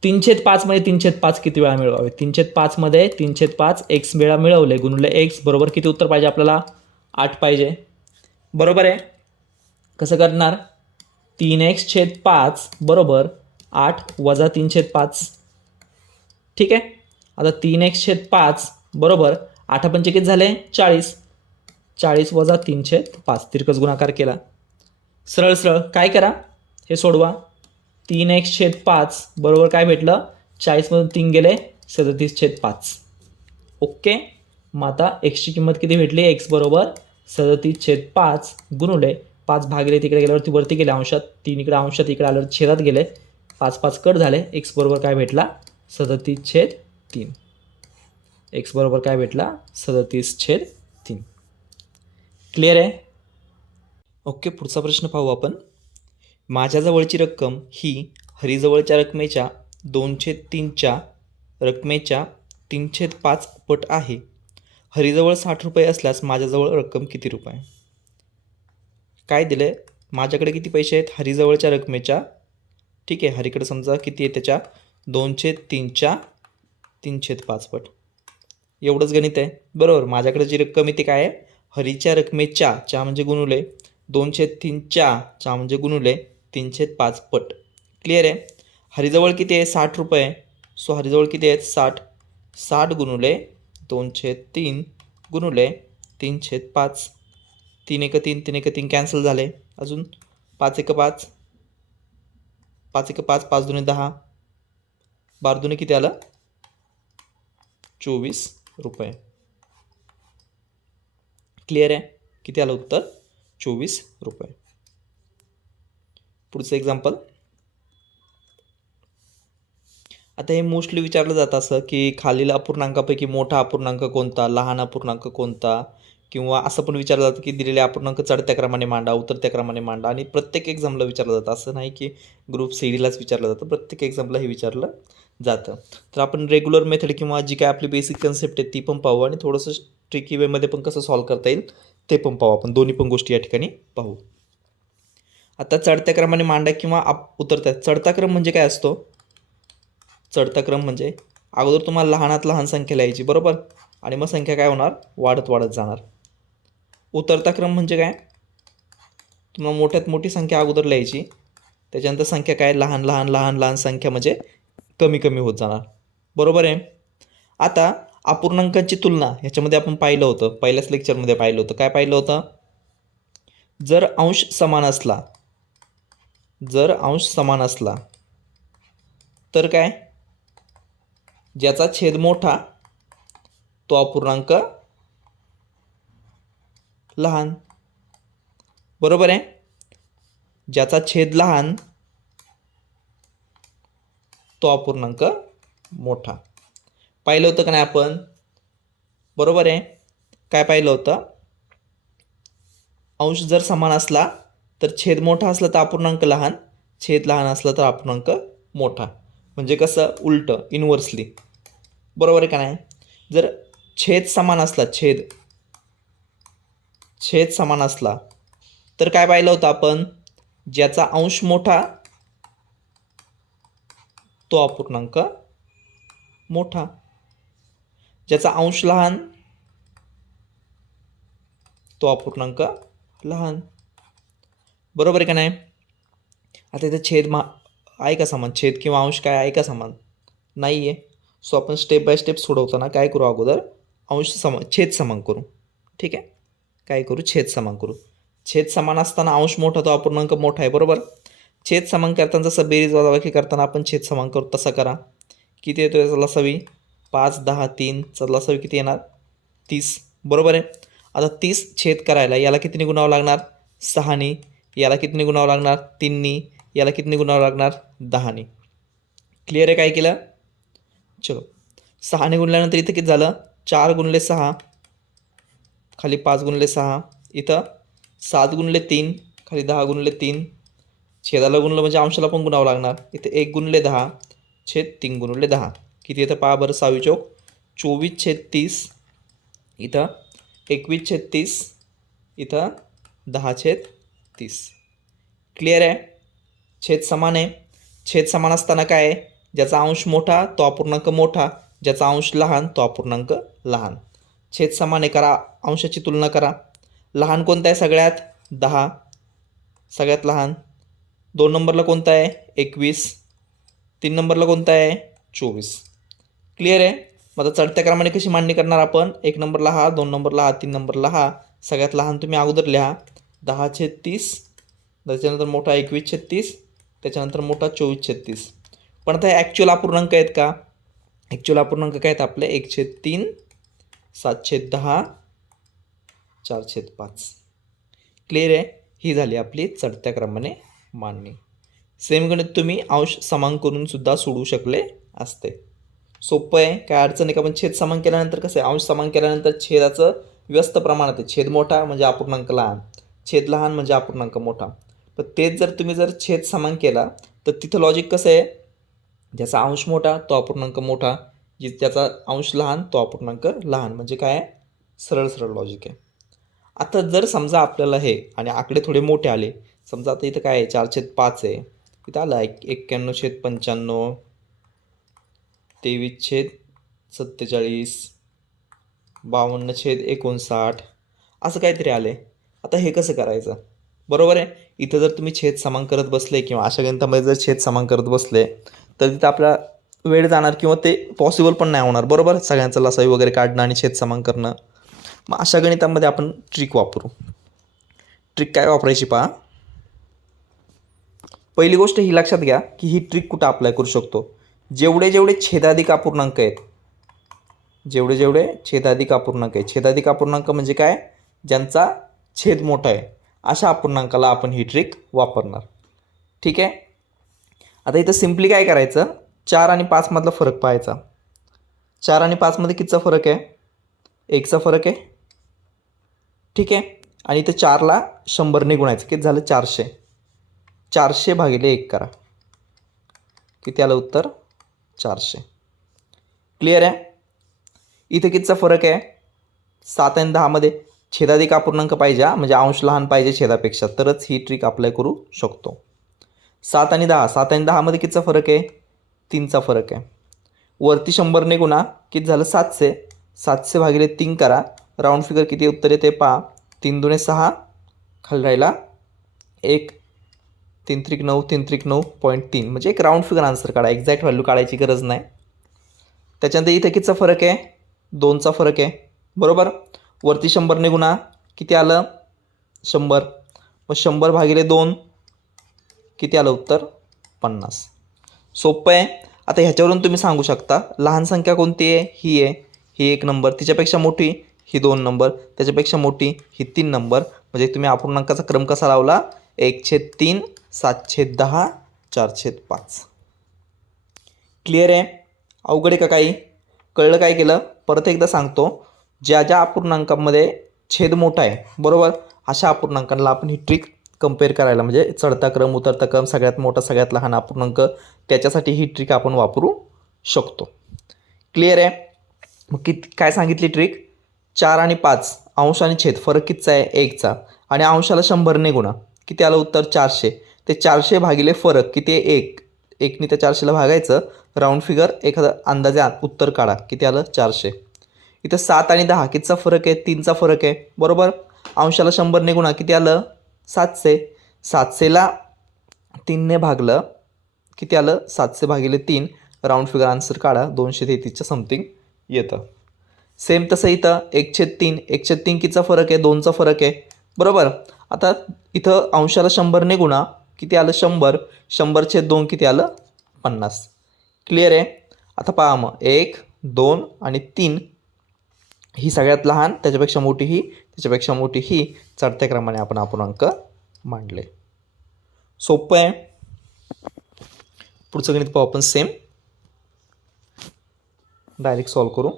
3/5 मध्ये 3/5 किती वेळा मिळवावे? 3/5 मध्ये 3/5 एक्स वेळा मिळवले गुणिले एक्स बरोबर किती उत्तर पाहिजे आपल्याला 8 पाहिजे. बरोबर आहे. कसं करणार 3x/5 बरोबर 8 वजा 3/5. ठीक आहे. आता 3x/5 बरोबर 8 पंचे किती झाले 40, 40 वजा 3/5 तिरकस गुणाकार केला. सरळ सरळ काय करा हे सोडवा. 3x/5 बरोबर काय भेटलं 40मधून 3 गेले 37/5. ओके. मग आता एक्सची किंमत किती भेटली, एक्स बरोबर 37/5 गुणुले 5 भागिले तिकडे गेल्यावरती वरती गेले अंशात, 3 इकडे अंशात इकडे आल्यावर छेदात गेले, 5 5 कट झाले. एक्स बरोबर काय भेटला 37/3. एक्स बरोबर काय भेटला 37/3. क्लिअर आहे. ओके. पुढचा प्रश्न पाहू आपण. माझ्याजवळची रक्कम ही हरीजवळच्या रकमेच्या 2/3च्या रकमेच्या 3/5 पट आहे. हरीजवळ 60 रुपये असल्यास माझ्याजवळ रक्कम किती रुपये? काय दिले, माझ्याकडे किती पैसे आहेत हरीजवळच्या रकमेच्या, ठीक आहे, हरीकडे समजा किती आहे त्याच्या 2/3च्या 3/5 पट. एवढंच गणित आहे बरोबर. माझ्याकडे जी रक्कम आहे ती काय आहे हरीच्या रकमेच्या, च्या म्हणजे गुणुले 2/3च्या म्हणजे गुणुले 3/5 पट. क्लिअर आहे. हरीजवळ किती आहे 60 रुपये, सो हरीजवळ किती आहेत 60, 60 गुणुले 2/3 गुणुले 3/5. 3 1 3 3 1 3 कॅन्सल झाले, अजून 5 1 5 5 एक 5, 5 दुणे 10, 12 दुणे किती आलं 24 रुपये. क्लिअर आहे? किती आलं उत्तर 24 रुपये. पुढचं एक्झाम्पल. आता हे मोस्टली विचारलं जातं असं की खालील अपूर्णांकापैकी मोठा अपूर्णांक कोणता, लहान अपूर्णांक कोणता, किंवा असं पण विचारलं जातं की दिलेले अपूर्णांक चढत्या क्रमाने मांडा, उतरत्या क्रमाने मांडा. आणि प्रत्येक एक्झामला विचारलं जातं, असं नाही की ग्रुप सीडीलाच विचारलं जातं, प्रत्येक एक्झामला हे विचारलं जातं. तर आपण रेग्युलर मेथड किंवा जी काय आपली बेसिक कन्सेप्ट आहे ती पण पाहू आणि थोडंसं ट्रिकी वेमध्ये पण कसं सॉल्व करता येईल ते पण पाहू. आपण दोन्ही पण गोष्टी या ठिकाणी पाहू. आता चढत्या क्रमाने मांडा किंवा उतरत्या. चढता क्रम म्हणजे काय असतो? चढता क्रम म्हणजे अगोदर तुम्हाला लहानात लहान संख्या लिहायची, बरोबर, आणि मग संख्या काय होणार वाढत वाढत जाणार. उतरता क्रम म्हणजे काय? तुम्हाला मोठ्यात मोठी संख्या अगोदर लिहायची, त्याच्यानंतर संख्या काय लहान लहान लहान लहान संख्या म्हणजे कमी कमी होत जाणार, बरोबर आहे. आता अपूर्णांकांची तुलना ह्याच्यामध्ये आपण पाहिलं होतं, पहिल्याच लेक्चरमध्ये पाहिलं होतं. काय पाहिलं होतं? जर अंश समान असला, जर अंश समान असला तर काय, ज्याचा छेद मोठा तो अपूर्णांक लहान, बरोबर आहे. ज्याचा छेद लहान तो अपूर्णांक मोठा. पाहिलं होतं का नाही आपण? बरोबर आहे. काय पाहिलं होतं? अंश जर समान असला तर छेद मोठा असला तर अपूर्णांक लहान, छेद लहान असला तर अपूर्णांक मोठा. म्हणजे कसं उलटं, इनव्हर्सली, बरोबर आहे का नाही? जर छेद समान असला, छेद समान असला तर काय पाहिलं होतं आपण? ज्याचा अंश मोठा तो अपूर्णांक मोठा, ज्याचा अंश लहान तो अपूर्णांक लहान, बरोबर आहे का नाही? आता इथे छेद आहे का समान? छेद किंवा अंश काय आहे का समान? नाही आहे. सो आपण स्टेप बाय स्टेप सोडवताना काय करू, अगोदर अंश समान छेद समान करू. ठीक आहे, काय करू? छेद समान करू. छेद समान असताना अंश मोठा तो अपूर्णांक मोठा आहे, बरोबर. छेद समान करताना जसं बेरीज वजाबाकी करताना आपण छेद समान करू तसं करा. किती येतो याचा लसावी? 5, 10, 3 चा लसावी किती येणार? 30, बरोबर आहे. आता 30 छेद करायला याला कितीने गुणावं लागणार? 6ने. याला कितीने गुणावं लागणार? 3ने. याला कितीने गुणावं लागणार? 10ने. क्लिअर आहे? काय केलं? चलो, 6ने गुणल्यानंतर इथं किती झालं? 4 गुणले 6, खाली 5 गुणले 6, इथं 7 गुणले 3, खाली 10 गुणले 3. छेदाला गुणलं म्हणजे अंशाला पण गुणावं लागणार. इथे 1 गुणले 10 छेद 3 गुणले 10 किती येतं पहा बरं. 6 चौक 24 छेद 30, इथं 21 छेद 30, इथं 10 छेद 30. क्लिअर आहे? छेद समान आहे. छेद समान असताना काय आहे? ज्याचा अंश मोठा तो अपूर्णांक मोठा, ज्याचा अंश लहान तो अपूर्णांक लहान. छेद समान आहे, करा अंशाची तुलना करा. लहान कोणता आहे सगळ्यात? 10, सगळ्यात लहान. 2 नंबरला कोणता आहे? 21. 3 नंबरला कोणता आहे? 24. क्लिअर आहे? मग आता चढत्या क्रमाने कशी मांडणी करणार आपण? 1 नंबरला हा, 2 नंबरला हा, 3 नंबरला हा. सगळ्यात लहान तुम्ही अगोदर लिहा 10 छेद 30, त्याच्यानंतर मोठा 21 छेद 30, त्याच्यानंतर मोठा 24 छेद 30. पण आता ॲक्च्युअल अपूर्णांक आहेत का? ॲक्च्युअल अपूर्णांक काय आहेत आपले? 1 छेद 3, 7 छेद 10, 4 छेद 5. क्लिअर आहे? ही झाली आपली चढत्या क्रमाने मांडणी. सेम गणित तुम्ही अंश समान करून सुद्धा सोडवू शकले असते. सोपं आहे, काय अडचण आहे का? पण छेद समान केल्यानंतर कसं आहे, अंश समान केल्यानंतर छेदाचं व्यस्त प्रमाणात आहे. छेद मोठा म्हणजे अपूर्णांक लहान, छेद लहान म्हणजे अपूर्णांक मोठा. पण तेच जर तुम्ही छेद समान केला तर तिथं लॉजिक कसं आहे? ज्याचा अंश मोठा तो अपूर्णांक मोठा, त्याचा अंश लहान तो अपूर्णांक लहान. म्हणजे काय आहे? सरळ सरळ लॉजिक आहे. आता जर समजा आपल्याला हे आणि आकडे थोडे मोठे आले, समजा आता इथं काय आहे? 4 छेद 5 आहे, इथं आलं 91 छेद 95, 23 छेद 47, 52 छेद 59, असं काहीतरी आले. आता हे कसं करायचं? बरोबर आहे. इथं जर तुम्ही छेद समान करत बसले किंवा अशा गणितामध्ये जर छेद समान करत बसले तर तिथं आपला वेळ जाणार किंवा ते पॉसिबल पण नाही होणार, बरोबर. सगळ्यांचं लसावी वगैरे काढणं आणि छेद समान करणं. मग अशा गणितामध्ये आपण ट्रिक वापरू. ट्रिक काय वापरायची पहा. पहिली गोष्ट ही लक्षात घ्या की ही ट्रिक कुठं अप्लाय करू शकतो. जेवढे जेवढे छेदाधिक अपूर्णांक आहेत, जेवढे जेवढे छेदाधिक अपूर्णांक आहेत, छेदाधिक अपूर्णांक म्हणजे काय, ज्यांचा छेद मोठा आहे, अशा अपूर्णांकाला आपण ही ट्रिक वापरणार. ठीक आहे. आता इथं सिम्पली काय करायचं, 4 आणि 5 मधला फरक पाहायचा. 4 आणि 5 मध्ये कितीचा फरक आहे, 1चा फरक आहे. ठीक आहे. आणि इथं 4ला 100ने गुणायचं, किती झालं 400. 400 भागिले 1 करा, किती आलं उत्तर 400. क्लिअर आहे. इथं कितीचा फरक आहे, 7 आणि 10 मध्ये छेदाधिक अपूर्णांक पाहिजे, म्हणजे अंश लहान पाहिजे छेदापेक्षा, तरच ही ट्रिक अप्लाय करू शकतो. 7 आणि 10, 7 आणि 10 मध्ये कितीचा फरक आहे, 3चा फरक आहे. वरती 100ने गुणा, किती झालं 700. 700 भागिले 3 करा, राऊंड फिगर किती उत्तर येते पहा. 3 दुणे 6, खाली राहिला 1, 3 त्रिक 9, 3 त्रिक 9.3, म्हणजे एक राऊंड फिगर आन्सर काढा, एक्झॅक्ट व्हॅल्यू काढायची गरज नाही. त्याच्यानंतर इथं कितीचा फरक आहे, 2चा फरक आहे. बरोबर. वरती 100ने गुणा, किती आलं 100. मग 100 भागिले 2, किती आलं उत्तर 50. सोपं आहे. आता ह्याच्यावरून तुम्ही सांगू शकता लहान संख्या कोणती आहे, ही आहे, ही 1 नंबर, तिच्यापेक्षा मोठी ही 2 नंबर, त्याच्यापेक्षा मोठी ही 3 नंबर. म्हणजे तुम्ही अपूर्णांकाचा क्रम कसा लावला, 1/3, 7/10, 4/5. क्लिअर आहे. अवघड आहे का काही, कळलं काय केलं, परत एकदा सांगतो. ज्या ज्या अपूर्णांकामध्ये छेद मोठा आहे, बरोबर, अशा अपूर्णांकांना आपण ही ट्रिक कंपेअर करायला, म्हणजे चढता क्रम उतरता क्रम, सगळ्यात मोठा सगळ्यात लहान अपूर्णांक, त्याच्यासाठी ही ट्रिक आपण वापरू शकतो. क्लिअर आहे. मग काय सांगितली ट्रिक, 4 आणि 5 अंश आणि छेद फरक कितीचा आहे, 1चा, आणि अंशाला 100ने गुणा, किती आलं उत्तर 400. ते 400 भागिले फरक किती आहे, 1. 1ने त्या 400ला भागायचं, राऊंड फिगर एखादा अंदाजे उत्तर काढा, किती आलं 400. इथं 7 आणि 10 कितीचा फरक आहे, 3चा फरक आहे. बरोबर. अंशाला 100ने गुणा, किती आलं 700. 700ला 3ने भागलं, किती आलं 700 भागिले 3, राऊंड फिगर आन्सर काढा, 233च्या समथिंग येतं. सेम तसं इथं 1/3, 1/3 कितीचा फरक आहे, 2चा फरक आहे. बरोबर. आता इथं अंशाला 100ने गुणा, किती आलं 100. 100/2 किती आलं 50. क्लिअर आहे. आता पहा मग 1, 2 आणि 3 ही सगळ्यात लहान, त्याच्यापेक्षा मोठी ही, त्याच्यापेक्षा मोठी ही, चढत्या क्रमाने आपण अपूर्णांक मांडले. सोपं आहे. पुढचं गणित पाहू आपण सेम, डायरेक्ट सॉल्व करू.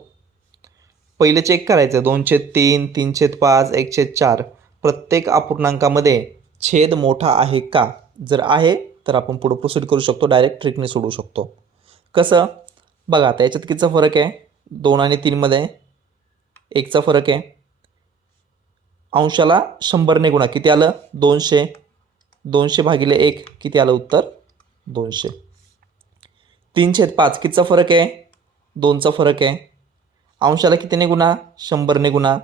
पहिले चेक करायचं, 2/3, 3/5, 1/4, प्रत्येक अपूर्णांकामध्ये छेद मोठा आहे का, जर आहे तर आपण पुढे प्रोसीड करू शकतो, डायरेक्ट ट्रिकने सोडवू शकतो. कसं बघा, आता याच्यात कितीचा फरक आहे, 2 आणि 3 मध्ये 1चा फरक आहे. अंशाला 100ने गुणा, किती आलं 200. 200 भागिले 1, किती आलं उत्तर 200. 3/5 कितीचा फरक आहे, 2चा फरक आहे. अंशाला कितीने गुणा, 100ने गुणा,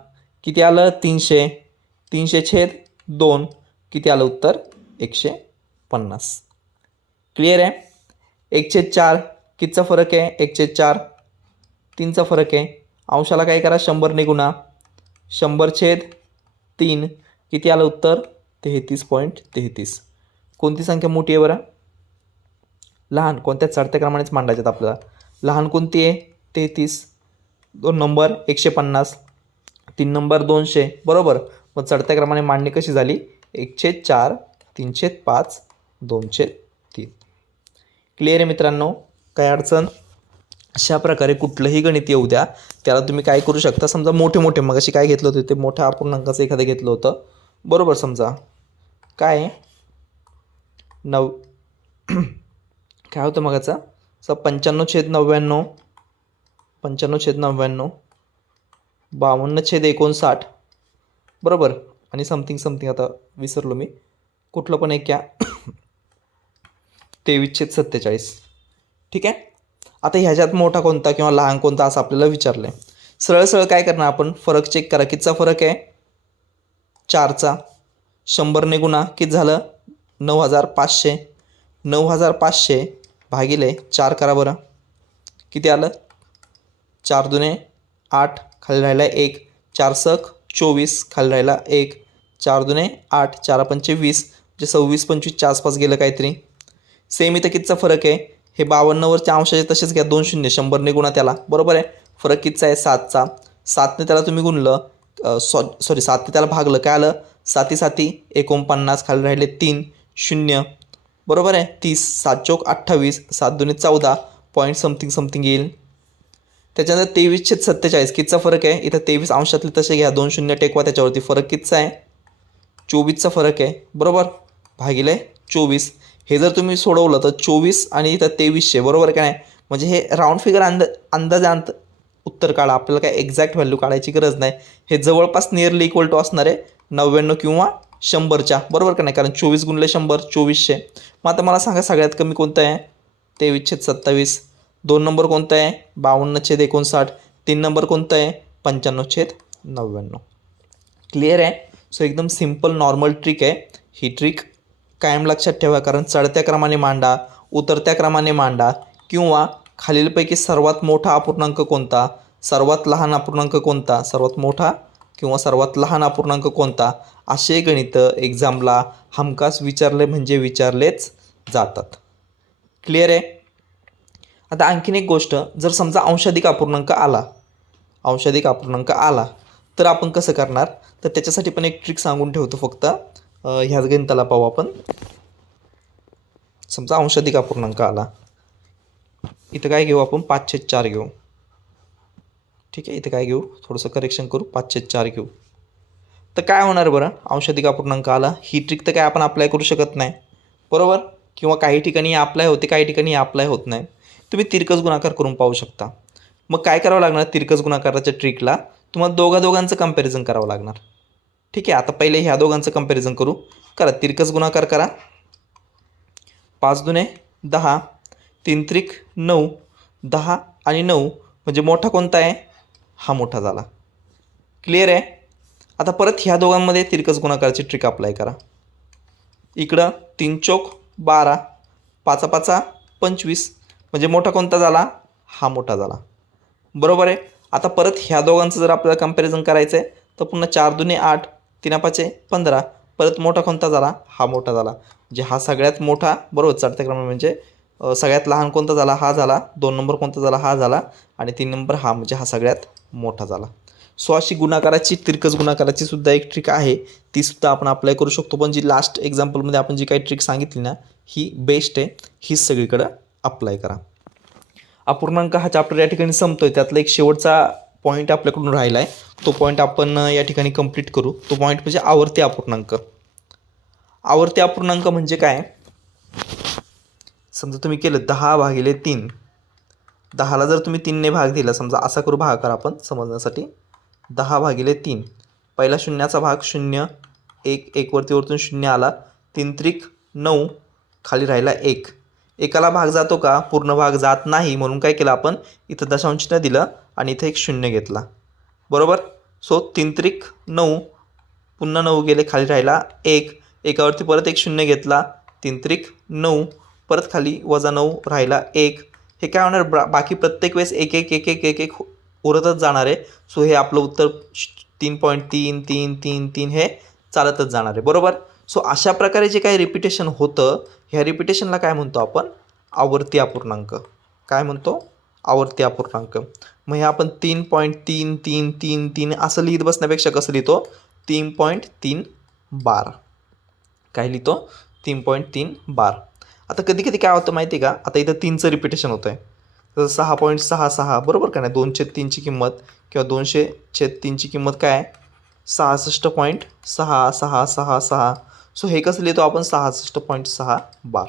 किती आलं 300. 300/2, किती आलं उत्तर 150. क्लिअर आहे. 1/4 कितीचा फरक आहे, 1/4, 3चा फरक आहे. अंशाला काय करा 100ने गुणा, 100/3, किती आलं उत्तर 33.33. कोणती संख्या मोठी आहे बरं, लहान, कोणत्या चढत्या क्रमानेच मांडायच्यात आपल्याला. लहान कोणती आहे 33, 2 नंबर 150, 3 नंबर 200. बरोबर. मग चढत्या क्रमाने मांडणी कशी झाली, 1/4, 3/5, 2/3. क्लिअर आहे मित्रांनो, काय अडचण. अशा प्रकारे कुठलंही गणित येऊ द्या, त्याला तुम्ही काय करू शकता, समजा मोठे मोठे, मग अशी काय घेतलं होतं, ते मोठ्या अपूर्णांकाचं एखादं घेतलं होतं. बरोबर. समजा काय काय होतं मग याचा, 95/99, 95/99, 52/59. बरोबर. आणि समथिंग आता विसरलो मी, कुठलं पण एक घ्या, 23/47. ठीक आहे. आता ह्याच्यात मोठा कोणता किंवा लहान कोणता असं आपल्याला विचारलं आहे. सरळ सरळ काय करणार आपण, फरक चेक करा, कितीचा फरक आहे 4चा. 100ने गुणा, किती झालं 9500. 9500 भागिले 4 करा बरं, किती आलं 4 दुणे 8, खाली राहिला 1, 4 सक 24, खाली राहिला 1, 4 दुणे 8, 4 पंचे 20, म्हणजे 26-25च्या आसपास गेलं काहीतरी. सेम इथं कितीचा फरक आहे, हे 52वरच्या अंशाचे तसेच घ्या, 2 शून्य, 100ने गुणा त्याला, बरोबर आहे. फरक कितीचा आहे, 7चा. 7ने त्याला तुम्ही गुणलं, सॉरी 7ने त्याला भागलं, काय आलं, 7 7 49, खाली राहिले 3 शून्य, बरोबर आहे. 30, 7 चौक 28, 7 दुने 14, पॉईंट समथिंग येईल. त्याच्यानंतर 23/47 कितीचा फरक आहे, इथं 23 अंशातले तसे घ्या, 2 शून्य टेकवा त्याच्यावरती, फरक कितीचा आहे, 24चा फरक आहे, बरोबर, भागिले 24. हे जर तुम्ही सोडवलं तर 24 आणि इथं 2300, बरोबर का नाही. म्हणजे हे राऊंड फिगर अंदाजांत उत्तर काढा, आपल्याला काय एक्झॅक्ट व्हॅल्यू काढायची गरज नाही. हे जवळपास नियरली इक्वल टू असणार आहे 99 किंवा 100च्या, बरोबर का नाही, कारण 24 गुणिले 100 2400. मग आता मला सांगा सगळ्यात कमी कोणतं आहे, 23/27. 2 नंबर कोणता आहे, 52/59. 3 नंबर कोणतं आहे, 95/99. क्लिअर आहे. सो एकदम सिम्पल नॉर्मल ट्रिक आहे ही. ट्रिक कायम लक्षात ठेवा, कारण चढत्या क्रमाने मांडा, उतरत्या क्रमाने मांडा, किंवा खालीलपैकी सर्वात मोठा अपूर्णांक कोणता, सर्वात लहान अपूर्णांक कोणता, सर्वात मोठा किंवा सर्वात लहान अपूर्णांक कोणता, असे गणित एक्झामला हमखास विचारले म्हणजे विचारलेच जातात. क्लिअर आहे. आता आणखीन एक गोष्ट, जर समजा अंशाधिक अपूर्णांक आला तर आपण कसं करणार, तर त्याच्यासाठी पण एक ट्रिक सांगून ठेवतो. फक्त ह्याच गणिताला पाहू आपण. समजा अंशाधिक अपूर्णांक आला, इथं काय घेऊ आपण, 5/4 घेऊ. ठीक आहे, इथं काय घेऊ, थोडंसं करेक्शन करू, 5/4 घेऊ. तर काय होणार बरं, अंशाधिक अपूर्णांक आला, ही ट्रिक तर काय आपण अप्लाय करू शकत नाही, बरोबर, किंवा काही ठिकाणी अप्लाय होते, काही ठिकाणी अप्लाय होत नाही. तुम्ही तिरकस गुणाकार करून पाहू शकता. मग काय करावं लागणार, तिरकस गुणाकाराच्या ट्रिकला तुम्हाला दोघांचं कंपॅरिझन करावं लागणार. ठीक आहे, आता पहिले ह्या दोघांचं कंपॅरिझन करा. तिरकस गुणाकार करा. 5 दुने 10, 3 त्रिक 9, 10 आणि 9, म्हणजे मोठा कोणता आहे, हा मोठा झाला. क्लिअर आहे. आता परत ह्या दोघांमध्ये तिरकस गुणाकाराची ट्रिक अप्लाय करा. इकडं 3 चौक 12, 5 5 25, म्हणजे मोठा कोणता झाला, हा मोठा झाला, बरोबर आहे. आता परत ह्या दोघांचं जर आपल्याला कंपॅरिझन करायचं आहे तर पुन्हा 4 दुने 8, 3 5 15, परत मोठा कोणता झाला, हा मोठा झाला, म्हणजे हा सगळ्यात मोठा, बरोबर, चढत्या क्रमाने. म्हणजे सगळ्यात लहान कोणता झाला, हा झाला. 2 नंबर कोणता झाला, हा झाला. आणि 3 नंबर हा, म्हणजे हा सगळ्यात मोठा झाला. सो अशी गुणाकाराची, तिरकस गुणाकाराची सुद्धा एक ट्रिक आहे, ती सुद्धा आपण अप्लाय करू शकतो. पण जी लास्ट एक्झाम्पलमध्ये आपण जी काही ट्रिक सांगितली ना, ही बेस्ट आहे, हीच सगळीकडं अप्लाय करा. अपूर्णांक हा चॅप्टर या ठिकाणी संपतोय. त्यातला एक शेवटचा पॉईंट आपल्याकडून राहिला आहे, तो पॉईंट आपण या ठिकाणी कंप्लीट करू. तो पॉईंट म्हणजे आवर्ती अपूर्णांक. आवर्ती अपूर्णांक म्हणजे काय, समजा तुम्ही केलं 10/3. 10ला जर तुम्ही 3ने भाग दिला, समजा असा करू भागाकार आपण समजण्यासाठी, 10/3. पहिला शून्याचा भाग 0, 1, 1 वरतून 0 आला, 3 त्रिक 9, खाली राहिला 1. एकाला भाग जातो का, पूर्ण भाग जात नाही, म्हणून काय केलं आपण, इथं दशांश चिन्ह दिलं आणि इथं एक 0 घेतला, बरोबर. सो 3 त्रिक 9, पुन्हा 9 गेले, खाली राहिला 1. एकावरती परत एक 0 घेतला, 3 त्रिक 9, परत खाली -9 राहिला 1. हे काय होणार, बाकी प्रत्येक वेळेस 1 1 1 1 1 1 उरतच जाणार आहे. सो हे आपलं उत्तर 3.3 3 3 3 हे चालतच जाणार आहे, बरोबर. सो अशा प्रकारे जे काही रिपिटेशन होतं, ह्या रिपिटेशनला काय म्हणतो आपण, आवर्ती अपूर्णांक. काय म्हणतो, आवर्ती अपूर्णांक. मग हे आपण 3.3 3 3 3 असं लिहित बसण्यापेक्षा कसं लिहितो, 3.3 बार. काय लिहितो, 3.3 बार. आता कधी कधी काय होतं माहिती आहे का, आता इथं 3चं रिपिटेशन होतं आहे, तर 6.66, बरोबर का नाही. 2/3ची किंमत किंवा 200/3ची किंमत काय आहे, 66.66666. सो हे कसं लिहितो आपण, 66.6 बार.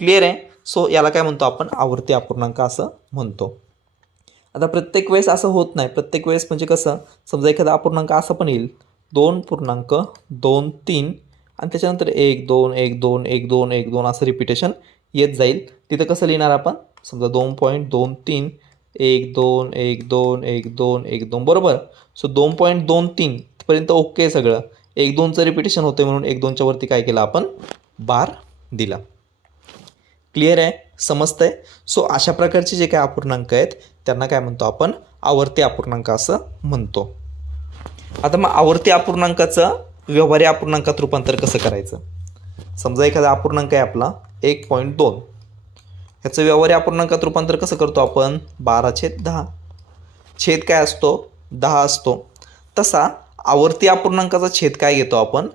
क्लिअर आहे. सो याला काय म्हणतो आपण, आवर्ती अपूर्णांक असं म्हणतो. आता प्रत्येक वेळेस असं होत नाही. प्रत्येक वेळेस म्हणजे कसं, समजा एखादा अपूर्णांक असं पण येईल, 2.23 आणि त्याच्यानंतर 1 2 1 2 1 2 1 2 असं रिपिटेशन येत जाईल. तिथं कसं लिहिणार आपण, समजा 2.23 1 2 1 2 1 2 1 2, बरोबर. सो 2.23 पर्यंत ओके आहे सगळं. 1 2चं रिपिटेशन होतं म्हणून 1 2च्या वरती काय केलं आपण, बार दिला. क्लिअर आहे, समजतंय. सो अशा प्रकारचे जे काही अपूर्णांक आहेत त्यांना काय म्हणतो आपण, आवर्ती अपूर्णांक असं म्हणतो. आता मग आवर्ती अपूर्णांकाचं व्यवहारी अपूर्णांकात रूपांतर कसं करायचं. समजा एखादा अपूर्णांक आहे आपला 1.2. ह्याचं व्यवहारी अपूर्णांकात रूपांतर कसं करतो आपण? 12/10. छेद काय असतो? 10 असतो. तसा आवर्ती अपूर्णांकाचा छेद काय घेतो आपण?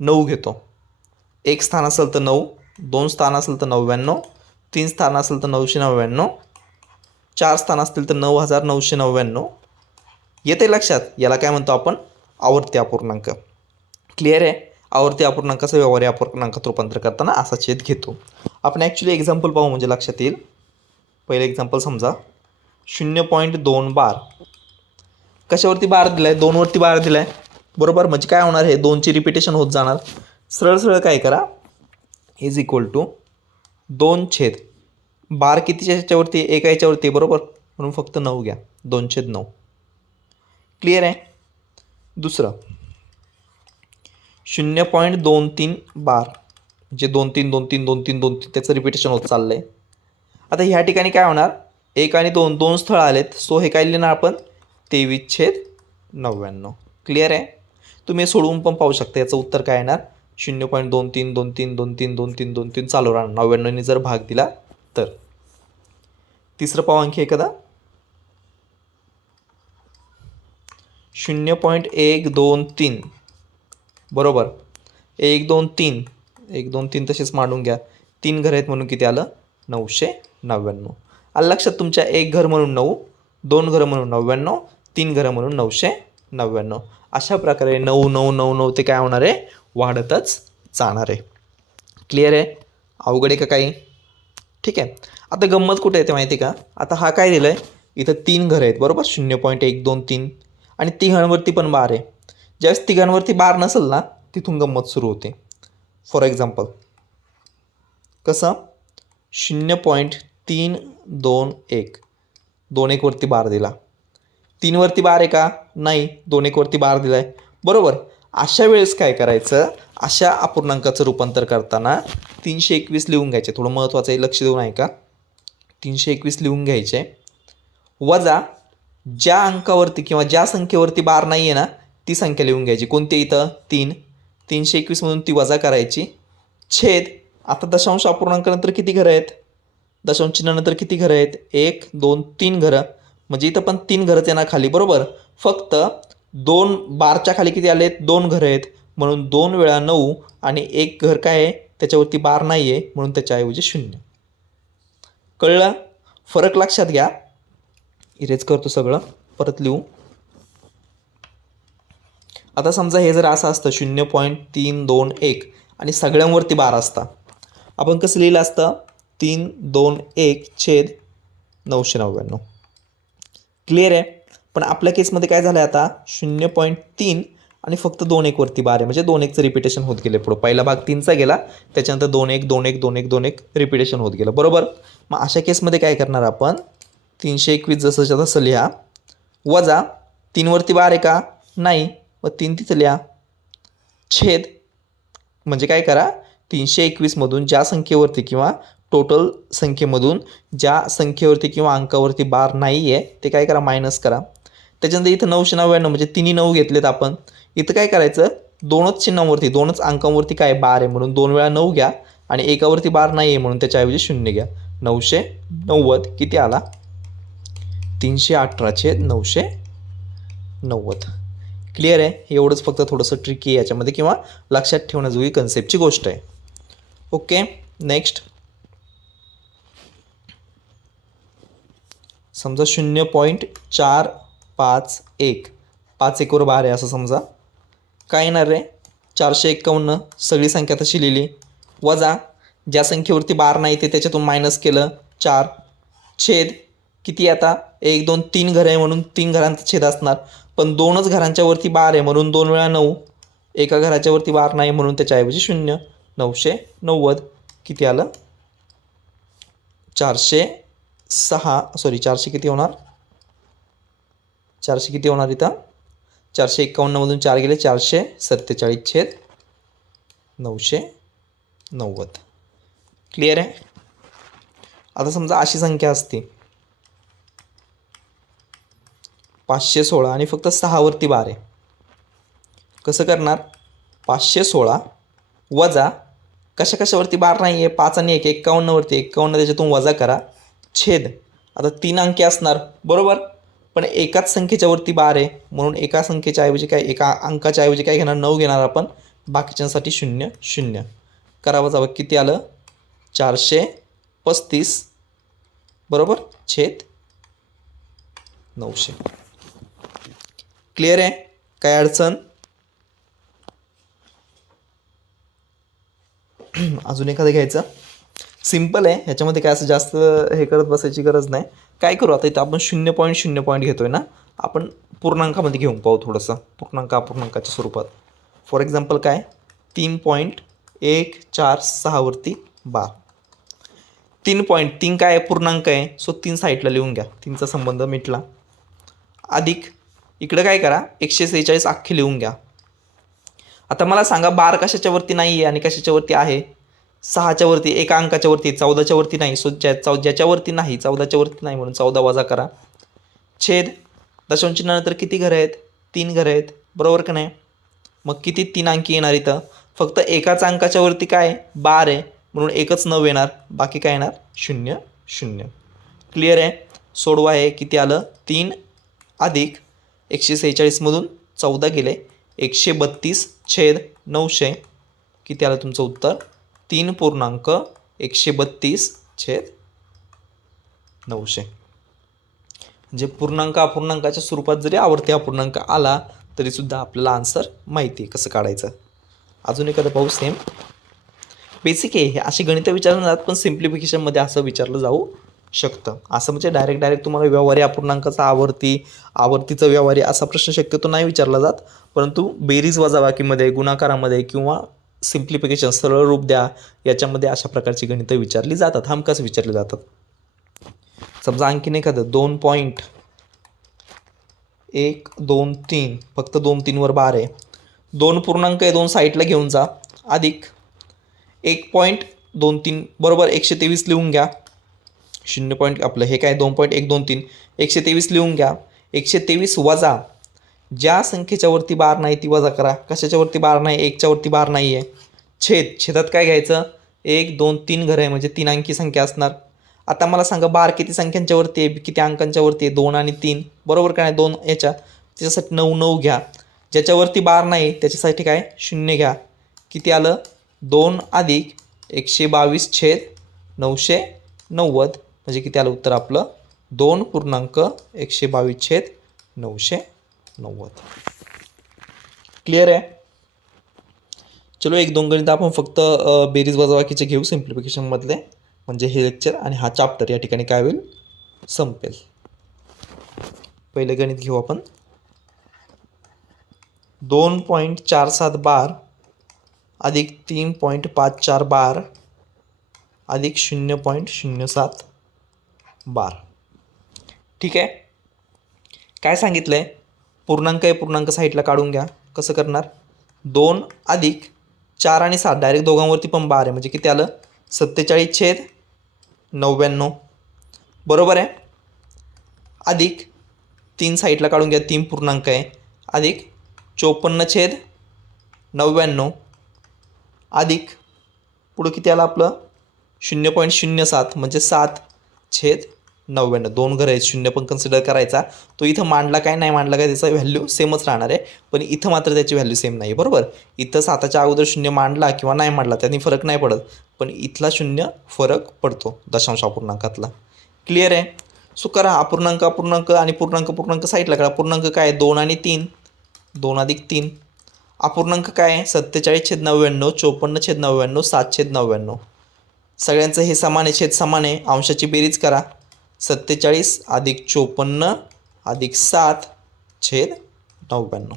9 घेतो. 1 स्थान असेल तर 9, 2 स्थान असेल तर 99, 3 स्थान असेल तर 999, 4 स्थान असतील तर 9999. येते लक्षात? याला काय म्हणतो आपण? आवर्ती अपूर्णांक. क्लिअर आहे? आवर्ती अपूर्णांकाचं व्यवहारी अपूर्णांकात रूपांतर करताना असा छेद घेतो. आपण ॲक्च्युली एक्झाम्पल पाहू म्हणजे लक्षात येईल. पहिले एक्झाम्पल समजा 0.2 बार. कशावरती बार दिला आहे? 2वरती बार दिला आहे, बरोबर. म्हणजे काय होणार? हे 2ची रिपिटेशन होत जाणार. सरळ सरळ काय करा, इज इक्वल टू 2 छेद बार कितीच्या ह्याच्यावरती? एका ह्याच्यावरती, बरोबर. म्हणून फक्त 9 घ्या. 2/9. क्लिअर आहे? दुसरं 0.23 बार. म्हणजे 2 3 2 3 2 3 2 3 त्याचं रिपिटेशन होत चाललं आहे. आता ह्या ठिकाणी काय होणार? 1 आणि 2 दोन स्थळं आलेत. सो हे काय लिहिणार आपण? 23/99. क्लिअर आहे? तुम्ही सोडवून पण पाहू शकता. याचं उत्तर काय येणार? 0.23 23 23 23 23 चालू राहणार. 99ने जर भाग दिला तर. तिसरं पाहू आणखी एखादा. 0.123, बरोबर. 1 2 3 1 2 3 तसेच मांडून घ्या. 3 घर आहेत म्हणून किती आलं? 999. आलं लक्षात तुमच्या? 1 घर म्हणून 9, 2 घरं म्हणून 99, 3 घरं म्हणून 999. अशा प्रकारे 9 9 9 9 ते काय होणार आहे? वाढतच जाणार आहे. क्लिअर आहे? अवघड आहे का काही? ठीक आहे. आता गंमत कुठे येते माहिती आहे का? आता हा काय दिलं आहे? इथं 3 घरं आहेत, बरोबर. 0.123 आणि तिघांवरती पण बार आहे. ज्यावेळेस तिघांवरती बार नसेल ना, तिथून गंमत सुरू होते. फॉर एक्झाम्पल कसं? 0.321 2 1 वरती बार दिला. 3 वरती बार आहे का? नाही. 2 1 वरती बार दिला आहे, बरोबर. अशा वेळेस काय करायचं? अशा अपूर्णांकाचं रूपांतर करताना 321 लिहून घ्यायचे. थोडं महत्त्वाचं आहे, लक्ष देऊन ऐका. 321 लिहून घ्यायचे, वजा ज्या अंकावरती किंवा ज्या संख्येवरती बार नाही आहे ना, ती संख्या लिहून घ्यायची. कोणती? इथं 3. 321 मधून ती वजा करायची, छेद. आता दशांश अपूर्णांकानंतर किती घरं आहेत? दशांश चिन्हानंतर किती घरं आहेत? 1 2 3 घरं. म्हणजे इथं पण 3 घरंच येणार खाली, बरोबर. फक्त 2 बारच्या खाली किती आलेत? 2 घरं आहेत. म्हणून 2 वेळा 9 आणि 1 घर काय आहे? त्याच्यावरती बार नाही आहे म्हणून त्याच्याऐवजी 0. कळलं? फरक लक्षात घ्या. इरेज करतो सगळं, परत लिहू. आता समजा हे जर असं असतं 0.321 आणि सगळ्यांवरती बार असता, आपण कसं लिहिलं असतं? 321/999. क्लिअर आहे? पण आपल्या केसमध्ये काय झालं आहे आता? 0.3 आणि फक्त 2 1 वरती बार आहे. म्हणजे 2 1चं रिपिटेशन होत गेले पुढं. पहिला भाग 3चा गेला, त्याच्यानंतर 2 1 2 1 2 1 2 1 रिपिटेशन होत गेलं, बरोबर. मग अशा केसमध्ये काय करणार आपण? 321 जसंच्या तसं लिहा, वजा 3 वरती बार आहे का? नाही. मग 3 तिथं लिहा, छेद. म्हणजे काय करा? 321 मधून ज्या संख्येवरती किंवा टोटल संख्येमधून ज्या संख्येवरती किंवा अंकावरती बार नाही आहे ते काय करा? मायनस करा. त्याच्यानंतर इथं 999 म्हणजे तिन्ही 9 घेतलेत आपण. इथं काय करायचं? 2च चिन्हांवरती 2च अंकांवरती काय बार आहे म्हणून 2 वेळा 9 घ्या आणि एकावरती बार नाही आहे म्हणून त्याच्याऐवजी 0 घ्या. 990 किती आला? 318/990. क्लिअर आहे? एवढंच फक्त थोडंसं ट्रिकी आहे याच्यामध्ये किंवा लक्षात ठेवण्याजोगी कन्सेप्टची गोष्ट आहे. ओके. नेक्स्ट समजा 0.451 5 1 वर बार आहे असं समजा. काय येणार रे? 451. सगळी संख्या तशी लिहिली, वजा ज्या संख्येवरती बार नाही ते त्याच्यातून मायनस केलं 4, छेद. किती आता? 1 2 3 घरं आहे म्हणून 3 घरांचा छेद असणार. पण 2च घरांच्या वरती बार आहे म्हणून 2 वेळा 9. एका घराच्या वरती बार नाही म्हणून त्याच्याऐवजी 0. 990 किती आलं? 406. सॉरी 400 किती होणार? 400 किती होणार इथं? 451 मधून 4 गेले, 447/990. क्लिअर आहे? आता समजा अशी संख्या असते 516 आणि फक्त 6 वरती बार आहे. कसं करणार? 516 वजा कशावरती बार नाही आहे, 5 आणि 1 51वरती, 51 त्याच्यातून वजा करा, छेद. आता 3 अंकी असणार बरोबर, पण एकाच संख्येच्या वरती बार आहे म्हणून एका संख्येच्या ऐवजी काय, एका अंकाच्या ऐवजी काय घेणार, 9 घेणार आपण. बाकीच्यांसाठी 0 0 करावं जावं. किती आलं, 435 बरोबर छेद 900. क्लिअर आहे, काय अडचण? अजून एखादं घ्यायचं, सिम्पल आहे, ह्याच्यामध्ये काय असं जास्त हे करत बसायची गरज नाही. काय करू आता, इथं आपण 0.0 घेतोय ना, आपण पूर्णांकामध्ये घेऊन पाहू थोडंसं, अपूर्णांकाच्या स्वरूपात. फॉर एक्झाम्पल काय, 3.146 वरती बार. 3.3 काय आहे, पूर्णांक आहे, सो 3 साईडला लिहून घ्या, 3चा संबंध मिटला. अधिक इकडं काय करा, 146 अख्खे लिहून घ्या. आता मला सांगा, बार कशाच्या वरती नाही आहे आणि कशाच्या वरती आहे, 6च्या वरती, एका अंकाच्या वरती, 14च्या वरती नाही. सो ज्याच्या वरती नाही, 14च्या वरती नाही म्हणून 14 वजा करा, छेद. दशांशचिन्हानंतर किती घरं आहेत, 3 घरं आहेत बरोबर का नाही. मग किती 3 अंकी येणार इथं, फक्त एकाच अंकाच्या वरती काय बार आहे म्हणून एकच 9 येणार, बाकी काय येणार 0 0. क्लिअर आहे, सोडवा आहे. किती आलं, 3 अधिक 146मधून 14 गेले, 132 छेद 900. किती आलं तुमचं उत्तर, 3.132 छेद 900. म्हणजे पूर्णांक अपूर्णांकाच्या स्वरूपात जरी आवर्ती अपूर्णांक आला तरीसुद्धा आपल्याला आन्सर माहिती आहे कसं काढायचं. अजून एखादं पाहू, सेम बेसिक आहे हे, अशी गणितं विचारलं जातात पण सिम्प्लिफिकेशनमध्ये असं विचारलं जाऊ शकतं. असं म्हणजे डायरेक्ट तुम्हाला व्यवहारी अपूर्णांकाचा आवर्तीचा व्यवहारी असा प्रश्न शक्यतो नाही विचारला जात, परंतु बेरीज वजाबाकीमध्ये, गुणाकारामध्ये किंवा सिम्प्लिफिकेशन, सरळ रूप द्या, याच्यामध्ये अशा प्रकारची गणितं विचारली जातात, हमखास विचारली जातात. समजा आणखीन एखादं 2.123, फक्त 2 3 वर बार आहे, 2 पूर्णांक आहे, 2 साईडला घेऊन जा, अधिक 1.23 बरोबर 123 लिहून घ्या. 0. आपलं हे काय 2.123, 123 लिहून घ्या. 123 वजा ज्या संख्येच्या वरती बार नाही ती वजा करा. कशाच्या वरती बार नाही, 1च्या वरती बार नाही आहे, छेदात काय घ्यायचं, 1 2 3 घरं आहे म्हणजे 3 अंकी संख्या असणार. आता मला सांगा, बार किती संख्यांच्या वरती आहे, किती अंकांच्या वरती आहे, 2 आणि 3 बरोबर काय, 2 याच्या, त्याच्यासाठी 9 9 घ्या. ज्याच्यावरती बार नाही त्याच्यासाठी काय 0 घ्या. किती आलं, 2 अधिक 122 छेद 990, म्हणजे किती आलं उत्तर आपलं, 2.122 छेद 990. क्लिअर आहे. चलो 1-2 गणित आपण फक्त बेरीज वजाबाकीचे घेऊ सिम्प्लिफिकेशनमधले, म्हणजे हे लेक्चर आणि हा चॅप्टर या ठिकाणी काय होईल, संपेल. पहिले गणित घेऊ आपण. 2.47 बार अधिक 3.54 बार अधिक 0.07 बार. ठीक आहे, काय सांगितलं आहे, पूर्णांक आहे, पूर्णांक साईडला काढून घ्या. कसं करणार, 2 अधिक 4 आणि 7 डायरेक्ट दोघांवरती पण बार आहे म्हणजे किती आलं, 47 छेद 99 बरोबर आहे, अधिक 3 साईडला काढून घ्या, 3 पूर्णांक आहे, अधिक 54 छेद 99 अधिक पुढं किती आलं आपलं 0.07 म्हणजे 7 छेद 99. 2 घरं आहेत, 0 पण कन्सिडर करायचा. तो इथं मांडला काय नाही मांडला काय त्याचा व्हॅल्यू सेमच राहणार आहे, पण इथं मात्र त्याची व्हॅल्यू सेम नाही बरोबर. इथं 7च्या अगोदर 0 मांडला किंवा नाही मांडला त्यांनी फरक नाही पडत, पण इथला 0 फरक पडतो दशांश अपूर्णांकातला. क्लिअर आहे. सो करा, अपूर्णांक आणि पूर्णांक साईडला करा. पूर्णांक काय 2 आणि 3, 2 अधिक 3. अपूर्णांक काय आहे 47 छेद 99, 54 छेद 99, 7 छेद 99. सगळ्यांचं हे समान आहे, छेद समान आहे, अंशाची बेरीज करा. 47 अधिक 54 अधिक 7 छेद 99.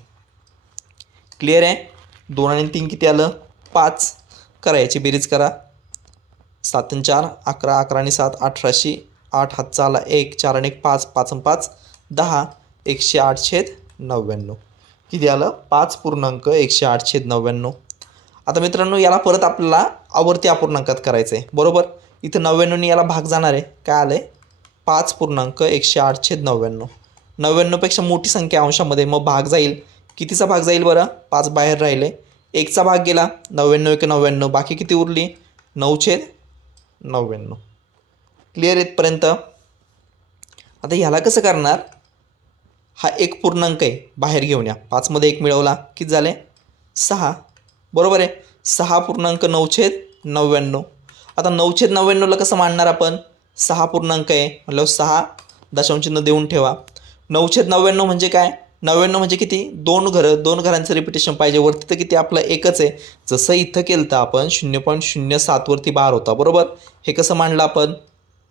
क्लिअर आहे. 2 आणि 3 किती आलं 5. करा याची बेरीज करा. 7 आणि 4 11, 11 आणि 7 18, 8 हातचा आला 1, 4 आणि 1 5, 5 आणि 5 10, 108 छेद 99. किती आलं 5.108 छेद 99. आता मित्रांनो याला परत आपल्याला आवर्ती अपूर्णांकात करायचं आहे बरोबर. इथं 99ने याला भाग जाणार आहे, काय आलं आहे 5.108 छेद 99. 99पेक्षा मोठी संख्या अंशामध्ये, मग भाग जाईल. कितीचा भाग जाईल बरं, 5 बाहेर राहिले, एकचा भाग गेला, 99 एक 99, बाकी किती उरली 9/99. क्लिअर इथपर्यंत. आता ह्याला कसं करणार, हा एक पूर्णांक आहे, बाहेर घेऊन या. 5मध्ये 1 मिळवला, किती झाले 6, बरोबर आहे. 6.9/99. आता 9/99ला कसं मांडणार आपण, 6 पूर्णांक आहे म्हटल्यावर 6 दशांशचिन्ह देऊन ठेवा. 9/99 म्हणजे काय, 99 म्हणजे किती, 2 घरं, 2 घरांचं रिपिटेशन पाहिजे. वरती तर किती आपलं एकच आहे. जसं इथं केलं तर आपण 0.07 वरती बार होता, बरोबर. हे कसं मांडलं आपण,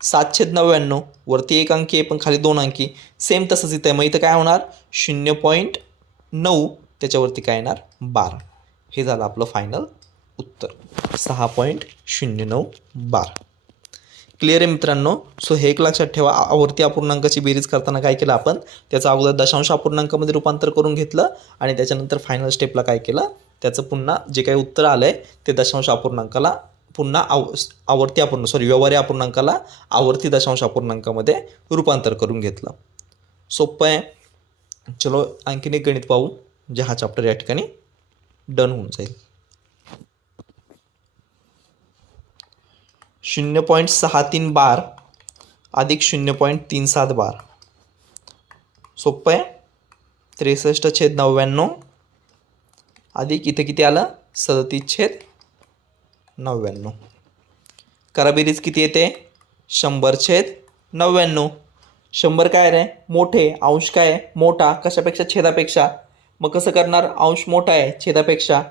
7/99 वरती 1 अंकी आहे पण खाली 2 अंकी. सेम तसंच इथं आहे. मग इथं काय होणार 0.9 त्याच्यावरती काय येणार 12. हे झालं आपलं फायनल उत्तर 6.09 12. क्लिअर आहे मित्रांनो. सो हे एक लक्षात ठेवा, आवर्ती अपूर्णांकाची बेरीज करताना काय केलं आपण, त्याचं अगोदर दशांश अपूर्णांकामध्ये रूपांतर करून घेतलं आणि त्याच्यानंतर फायनल स्टेपला काय केलं, त्याचं पुन्हा जे काही उत्तर आलं आहे ते दशांश अपूर्णांकाला पुन्हा व्यवहारी अपूर्णांकाला आवर्ती दशांश अपूर्णांकामध्ये रूपांतर करून घेतलं. सोपं आहे. चलो आणखीन एक गणित पाहू, जे हा चॅप्टर या ठिकाणी डन होऊन जाईल. 0.63 बार अधिक 0.37 बार. सोपं आहे. 63/99 अधिक इथे किती आलं 37/99. करा बेरीज किती येते 100/99. 100 काय रे मोठे, अंश काय मोठा, कशापेक्षा छेदापेक्षा. मग कसं करणार, अंश मोठा आहे छेदापेक्षा,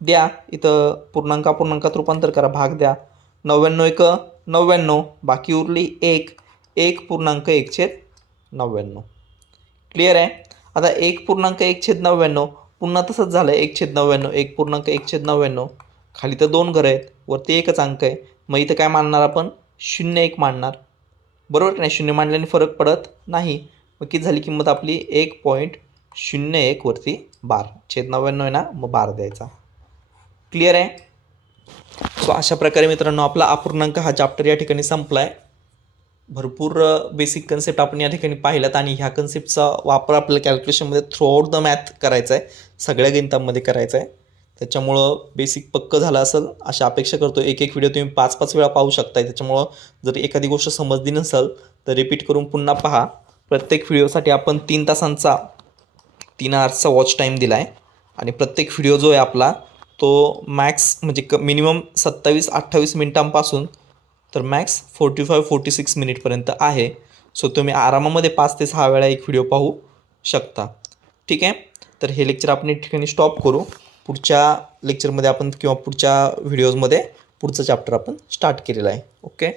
द्या इथं पूर्णांक अपूर्णांकात रूपांतर करा, भाग द्या. 99 एक 99, बाकी उरली 1.1/1/99. क्लिअर आहे. आता 1.1/99 पुन्हा तसंच झालं 1/99 1.1/99. खाली तर 2 घरं आहेत, वरती एकच अंक आहे. मग इथं काय मानणार आपण 0.1 मानणार, बरोबर की नाही. 0 मांडल्याने फरक पडत नाही. मग किती झाली किंमत आपली 1.01 वरती बार, 99 आहे ना, मग बार द्यायचा. क्लिअर आहे. सो अशा प्रकारे मित्रांनो आपला अपूर्णांक हा चॅप्टर या ठिकाणी संपला आहे. भरपूर बेसिक कन्सेप्ट आपण या ठिकाणी पाहिल्यात आणि ह्या कन्सेप्टचा वापर आपल्याला कॅल्क्युलेशनमध्ये थ्रूआउट द मॅथ करायचा आहे, सगळ्या गणितांमध्ये करायचा आहे. त्याच्यामुळं बेसिक पक्क झालं असेल अशी अपेक्षा करतो. एक व्हिडिओ तुम्ही 5-5 वेळा पाहू शकताय. त्याच्यामुळं जर एखादी गोष्ट समजली नसेल तर रिपीट करून पुन्हा पहा. प्रत्येक व्हिडिओसाठी आपण 3 तासांचा 3 आवर्सचा वॉच टाईम दिला आहे आणि प्रत्येक व्हिडिओ जो आहे आपला तो मॅक्स म्हणजे मिनिमम 27-28 मिनिटांपासून तर मॅक्स 45-46 मिनिटपर्यंत आहे. सो तुम्ही आरामामध्ये 5 ते 6 वेळा एक व्हिडिओ पाहू शकता. ठीक आहे. तर हे लेक्चर आपण या ठिकाणी स्टॉप करू. पुढच्या लेक्चरमध्ये आपण किंवा पुढच्या व्हिडिओजमध्ये पुढचं चॅप्टर आपण स्टार्ट केलेलं आहे. ओके.